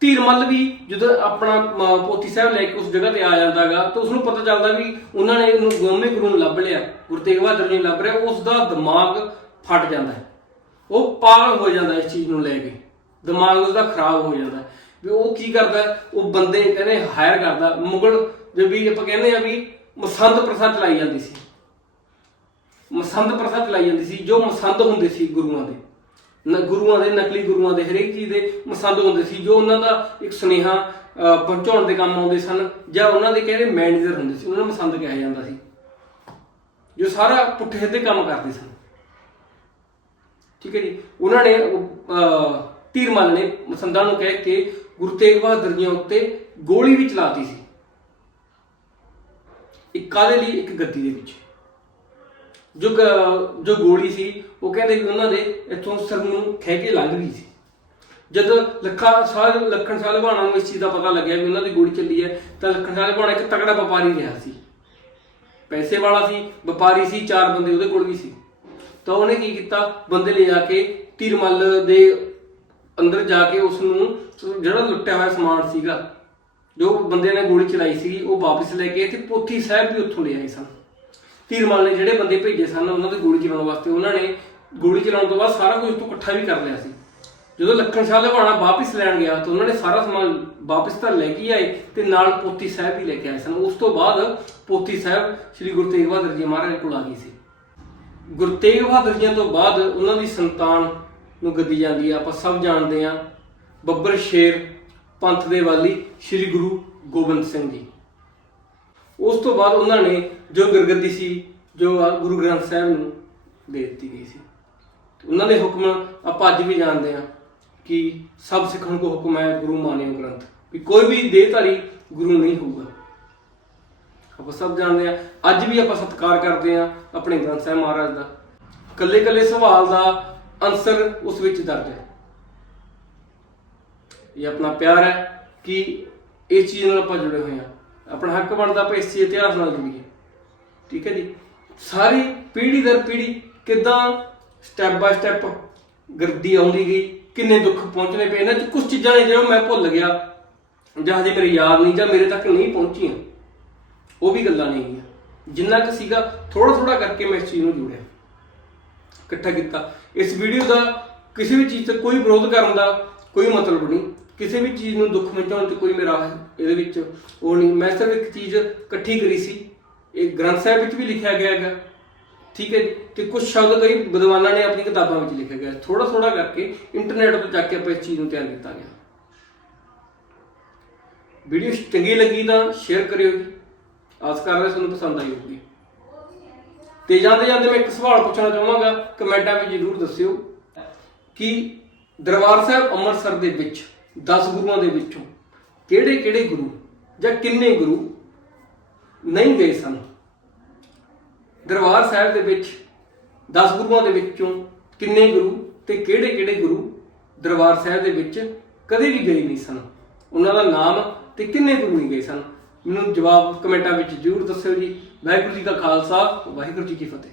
ਧੀਰਮੱਲ ਵੀ ਜਦੋਂ ਆਪਣਾ ਪੋਥੀ ਸਾਹਿਬ ਲੈ ਕੇ ਉਸ ਜਗ੍ਹਾ ਤੇ ਆ ਜਾਂਦਾਗਾ ਤਾਂ ਉਸ ਨੂੰ ਪਤਾ ਚੱਲਦਾ ਵੀ ਉਹਨਾਂ ਨੇ ਉਹਨੂੰ ਗੋਮੇ ਗੁਰੂ ਨੂੰ ਲੱਭ ਲਿਆ, ਗੁਰੂ ਤੇਗ ਬਹਾਦਰ ਜੀ ਲੱਭ ਰਿਹਾ, ਉਸ ਦਾ ਦਿਮਾਗ ਫਟ ਜਾਂਦਾ ਹੈ। ਉਹ ਪਾਗਲ ਹੋ ਜਾਂਦਾ ਇਸ ਚੀਜ਼ ਨੂੰ ਲੈ ਕੇ। ਦਿਮਾਗ ਉਸਦਾ ਖਰਾਬ ਹੋ ਜਾਂਦਾ ਵੀ ਉਹ ਕੀ ਕਰਦਾ ਉਹ ਬੰਦੇ ਕਹਿੰਦੇ ਹਾਇਰ ਕਰਦਾ ਮੁਗਲ ਜੇ ਵੀ ਆਪਾਂ ਕਹਿੰਦੇ ਆ ਵੀ ਮਸੰਦ ਪ੍ਰਥਾ ਚਲਾਈ ਜਾਂਦੀ ਸੀ। ਮਸੰਦ ਪ੍ਰਥਾ ਚਲਾਈ ਜਾਂਦੀ ਸੀ ਜੋ ਮਸੰਦ ਹੁੰਦੇ ਸੀ ਗੁਰੂਆਂ ਦੇ। ਨ ਗੁਰੂਆਂ ਦੇ ਨਕਲੀ ਗੁਰੂਆਂ ਦੇ ਹਰੇਕ ਚੀਜ਼ ਦੇ ਮਸੰਦ ਹੁੰਦੇ ਸੀ ਜੋ ਉਹਨਾਂ ਦਾ ਇੱਕ ਸੁਨੇਹਾ ਅਹ, ਪਹੁੰਚਾਉਣ ਦੇ ਕੰਮ ਆਉਂਦੇ ਸਨ ਜਾਂ ਉਹਨਾਂ ਦੇ ਕਹਿੰਦੇ ਮੈਨੇਜਰ ਹੁੰਦੇ ਸੀ ਉਹਨਾਂ ਨੂੰ ਮਸੰਦ ਕਿਹਾ ਜਾਂਦਾ ਸੀ। ਜੋ ਸਾਰਾ ਪੁੱਠੇ ਸਿੱਧੇ ਕੰਮ ਕਰਦੇ ਸਨ। ਠੀਕ ਹੈ ਜੀ? ਉਹਨਾਂ ਨੇ ਉਹ, ਅਹ, ਧੀਰਮਲ ਨੇ ਮਸੰਦਾਂ ਨੂੰ ਕਹਿ ਕੇ ਗੁਰੂ ਤੇਗ ਬਹਾਦਰ ਜੀ ਉੱਤੇ ਗੋਲੀ ਵੀ ਚਲਾਤੀ ਸੀ। ਇੱਕ ਕਾਦੇ ਲਈ? ਇੱਕ ਗੱਦੀ ਦੇ ਵਿੱਚ। ਜੋ ਜੋ ਗੋਲੀ ਸੀ, ਉਹ ਕਹਿੰਦੇ ਵੀ ਉਹਨਾਂ ਦੇ ਇੱਥੋਂ ਸਿਰ ਨੂੰ ਖਹਿ ਕੇ ਲੰਘ ਗਈ ਸੀ। ਜਦ ਲੱਖਾ ਸਾਲ, ਲੱਖਣ ਸਾਲ ਬਾਣਾ ਨੂੰ ਇਸ ਚੀਜ਼ ਦਾ ਪਤਾ ਲੱਗਿਆ ਵੀ ਉਹਨਾਂ ਦੀ ਗੋਲੀ ਚੱਲੀ ਹੈ, ਤਾਂ ਲੱਖਣ ਸਾਹ ਬਾਣਾ ਇੱਕ ਤਕੜਾ ਵਪਾਰੀ ਰਿਹਾ ਸੀ। ਪੈਸੇ ਵਾਲਾ ਸੀ, ਵਪਾਰੀ ਸੀ, ਚਾਰ ਬੰਦੇ ਉਹਦੇ ਕੋਲ ਵੀ ਸੀ। ਤਾਂ ਉਹਨੇ ਕੀ ਕੀਤਾ? ਬੰਦੇ ਲੈ ਜਾ ਕੇ ਧੀਰਮੱਲ ਦੇ ਅੰਦਰ ਜਾ ਕੇ ਉਸ ਨੂੰ ਜਿਹੜਾ ਲੁੱਟਿਆ ਹੋਇਆ ਸਮਾਨ ਸੀਗਾ ਜੋ ਬੰਦੇ ਨੇ ਗੋਲੀ ਚਲਾਈ ਸੀ ਉਹ ਵਾਪਸ ਲੈ ਕੇ ਤੇ ਪੋਥੀ ਸਾਹਿਬ ਵੀ ਉੱਥੋਂ ਲੈ ਆਏ ਸਨ। ਧੀਰਮਲ ਨੇ ਜਿਹੜੇ ਬੰਦੇ ਭੇਜੇ ਸਨ, ਉਹਨਾਂ ਦੇ ਗੋਲੀ ਚਲਾਉਣ ਵਾਸਤੇ, ਉਹਨਾਂ ਨੇ ਗੋਲੀ ਚਲਾਉਣ ਤੋਂ ਬਾਅਦ ਸਾਰਾ ਕੁਝ ਉੱਥੋਂ ਇਕੱਠਾ ਵੀ ਕਰ ਲਿਆ ਸੀ। ਜਦੋਂ ਲੱਖਣ ਸ਼ਾਹ ਲਵਾਣਾ ਵਾਪਸ ਲੈਣ ਗਿਆ, ਤਾਂ ਉਹਨਾਂ ਨੇ ਸਾਰਾ ਸਮਾਨ ਵਾਪਸ ਤਾਂ ਲੈ ਕੇ ਹੀ ਆਏ ਤੇ ਨਾਲ ਪੋਥੀ ਸਾਹਿਬ ਵੀ ਲੈ ਕੇ ਆਏ ਸਨ। ਉਸ ਤੋਂ ਬਾਅਦ ਪੋਥੀ ਸਾਹਿਬ ਸ੍ਰੀ ਗੁਰੂ ਤੇਗ ਬਹਾਦਰ ਜੀ ਮਹਾਰਾਜ ਕੋਲ ਆ ਗਈ ਸੀ। ਗੁਰੂ ਤੇਗ ਬਹਾਦਰ ਜੀ ਤੋਂ ਬਾਅਦ ਉਹਨਾਂ ਦੀ ਸੰਤਾਨ ਨੂੰ ਗੱਦੀ ਜਾਂਦੀ ਆ, ਆਪਾਂ ਸਭ ਜਾਣਦੇ ਆ। ਬੱਬਰ ਸ਼ੇਰ ਪੰਥ ਦੇ ਵਾਲੀ ਸ੍ਰੀ ਗੁਰੂ ਗੋਬਿੰਦ ਸਿੰਘ ਜੀ। ਉਸ ਤੋਂ ਬਾਅਦ ਉਹਨਾਂ ਨੇ ਜੋ ਗੁਰਗੱਦੀ ਸੀ, ਜੋ ਗੁਰੂ ਗ੍ਰੰਥ ਸਾਹਿਬ ਨੂੰ ਦੇ ਦਿੱਤੀ ਗਈ ਸੀ। ਉਹਨਾਂ ਦੇ ਹੁਕਮ, ਆਪਾਂ ਅੱਜ ਵੀ ਜਾਣਦੇ ਹਾਂ ਕਿ ਸਭ ਸਿੱਖਣ ਕੋ ਹੁਕਮ ਹੈ ਗੁਰੂ ਮਾਨਿਓ ਗ੍ਰੰਥ, ਵੀ ਕੋਈ ਵੀ ਦੇਹਧਾਰੀ ਗੁਰੂ ਨਹੀਂ ਹੋਊਗਾ। ਆਪਾਂ ਸਭ ਜਾਣਦੇ ਆ ਅੱਜ ਵੀ ਆਪਾਂ ਸਤਿਕਾਰ ਕਰਦੇ ਆ ਆਪਣੇ ਗ੍ਰੰਥ ਸਾਹਿਬ ਮਹਾਰਾਜ ਦਾ। ਕੱਲੇ ਕੱਲੇ ਸਵਾਲ ਦਾ ਆਨਸਰ ਉਸ ਵਿੱਚ ਦਰਜ ਹੈ। ਇਹ ਆਪਣਾ ਪਿਆਰ ਹੈ ਕਿ ਇਸ ਚੀਜ਼ ਨਾਲ ਆਪਾਂ ਜੁੜੇ ਹੋਏ ਆ ਆਪਣਾ ਹੱਕ ਬਣਦਾ ਆਪਾਂ ਇਸ ਚੀਜ਼ ਇਤਿਹਾਸ ਨਾਲ ਜੁੜੀਏ। ਠੀਕ ਹੈ ਜੀ? ਸਾਰੀ ਪੀੜ੍ਹੀ ਦਰ ਪੀੜ੍ਹੀ ਕਿਦਾਂ ਸਟੈਪ ਬਾਏ ਸਟੈਪ ਗਰਦੀ ਆਉਂਦੀ ਗਈ, ਕਿੰਨੇ ਦੁੱਖ ਪਹੁੰਚਣੇ ਪਏ, ਇਹਨਾਂ ਚ ਕੁਝ ਚੀਜ਼ਾਂ ਨੇ ਜਿਹੜੀਆਂ ਮੈਂ ਭੁੱਲ ਗਿਆ। ਜਾਂ ਹਜੇ ਮੇਰੇ ਯਾਦ ਨਹੀਂ, ਜਾਂ ਮੇਰੇ ਤੱਕ ਨਹੀਂ ਪਹੁੰਚੀਆਂ। ਉਹ ਵੀ ਗੱਲਾਂ ਨਹੀਂ ਹੈਗੀਆਂ। ਜਿੰਨਾ ਕੁ ਸੀਗਾ ਥੋੜਾ ਥੋੜਾ ਕਰਕੇ ਮੈਂ ਇਸ ਚੀਜ਼ ਨੂੰ ਜੋੜਿਆ। ਇਕੱਠਾ ਕੀਤਾ। ਇਸ ਵੀਡੀਓ ਦਾ ਕਿਸੇ ਵੀ ਚੀਜ਼ ਤੇ ਕੋਈ ਵਿਰੋਧ ਕਰਨ ਦਾ ਕੋਈ ਮਤਲਬ ਨਹੀਂ। ਕਿਸੇ ਵੀ ਚੀਜ਼ ਨੂੰ ਦੁੱਖ ਪਹੁੰਚਾਉਣ ਤੇ ਕੋਈ ਮੇਰਾ ਇਹਦੇ ਵਿੱਚ ਉਹ ਨਹੀਂ। ਮੈਂ ਸਿਰਫ ਇੱਕ ਚੀਜ਼ ਇਕੱਠੀ ਕਰੀ ਸੀ। ਇਹ ਗ੍ਰੰਥ ਸਾਹਿਬ ਵਿੱਚ ਵੀ ਲਿਖਿਆ ਗਿਆ ਹੈਗਾ। ਠੀਕ ਹੈ ਜੀ? ਤੇ ਕੁਝ ਸ਼ਬਦ ਕਈ ਵਿਦਵਾਨਾਂ ਨੇ ਆਪਣੀ ਕਿਤਾਬਾਂ ਵਿੱਚ ਲਿਖਿਆ ਗਿਆ। ਥੋੜਾ ਥੋੜਾ ਕਰਕੇ ਇੰਟਰਨੈਟ ਤੋਂ ਜਾ ਕੇ ਆਪਾਂ ਇਸ ਚੀਜ਼ ਨੂੰ ਤਿਆਰ ਕੀਤਾ ਗਿਆ। ਵੀਡੀਓ ਚੰਗੀ ਲੱਗੀ ਤਾਂ ਸ਼ੇਅਰ ਕਰਿਓ ਜੀ। ਆਸ ਕਰਦਾ ਤੁਹਾਨੂੰ ਪਸੰਦ ਆਈ ਹੋਊਗੀ। ਤੇ ਜਾਂਦੇ ਜਾਂਦੇ ਮੈਂ ਇੱਕ ਸਵਾਲ ਪੁੱਛਣਾ ਚਾਹਾਂਗਾ। ਕਮੈਂਟਾਂ ਵਿੱਚ ਜਰੂਰ ਦੱਸਿਓ ਕਿ ਦਰਬਾਰ ਸਾਹਿਬ ਅੰਮ੍ਰਿਤਸਰ ਦੇ ਵਿੱਚ 10 ਗੁਰੂਆਂ ਦੇ ਵਿੱਚੋਂ ਕਿਹੜੇ ਕਿਹੜੇ ਗੁਰੂ ਜਾਂ ਕਿੰਨੇ ਗੁਰੂ ਨਹੀਂ ਗਏ ਸਨ? ਦਰਬਾਰ ਸਾਹਿਬ ਦੇ ਵਿੱਚ 10 ਗੁਰੂਆਂ ਦੇ ਵਿੱਚੋਂ ਕਿੰਨੇ ਗੁਰੂ ਤੇ ਕਿਹੜੇ ਕਿਹੜੇ ਗੁਰੂ ਦਰਬਾਰ ਸਾਹਿਬ ਦੇ ਵਿੱਚ ਕਦੇ ਵੀ ਗਏ ਨਹੀਂ ਸਨ? ਉਹਨਾਂ ਦਾ ਨਾਮ ਤੇ ਕਿੰਨੇ ਗੁਰੂ ਨਹੀਂ ਗਏ ਸਨ? ਮੈਨੂੰ ਜਵਾਬ ਕਮੈਂਟਾਂ ਵਿੱਚ ਜ਼ਰੂਰ ਦੱਸਿਓ ਜੀ। ਵਾਹਿਗੁਰੂ ਜੀ ਕਾ ਖਾਲਸਾ, ਵਾਹਿਗੁਰੂ ਜੀ ਕੀ ਫਤਿਹ।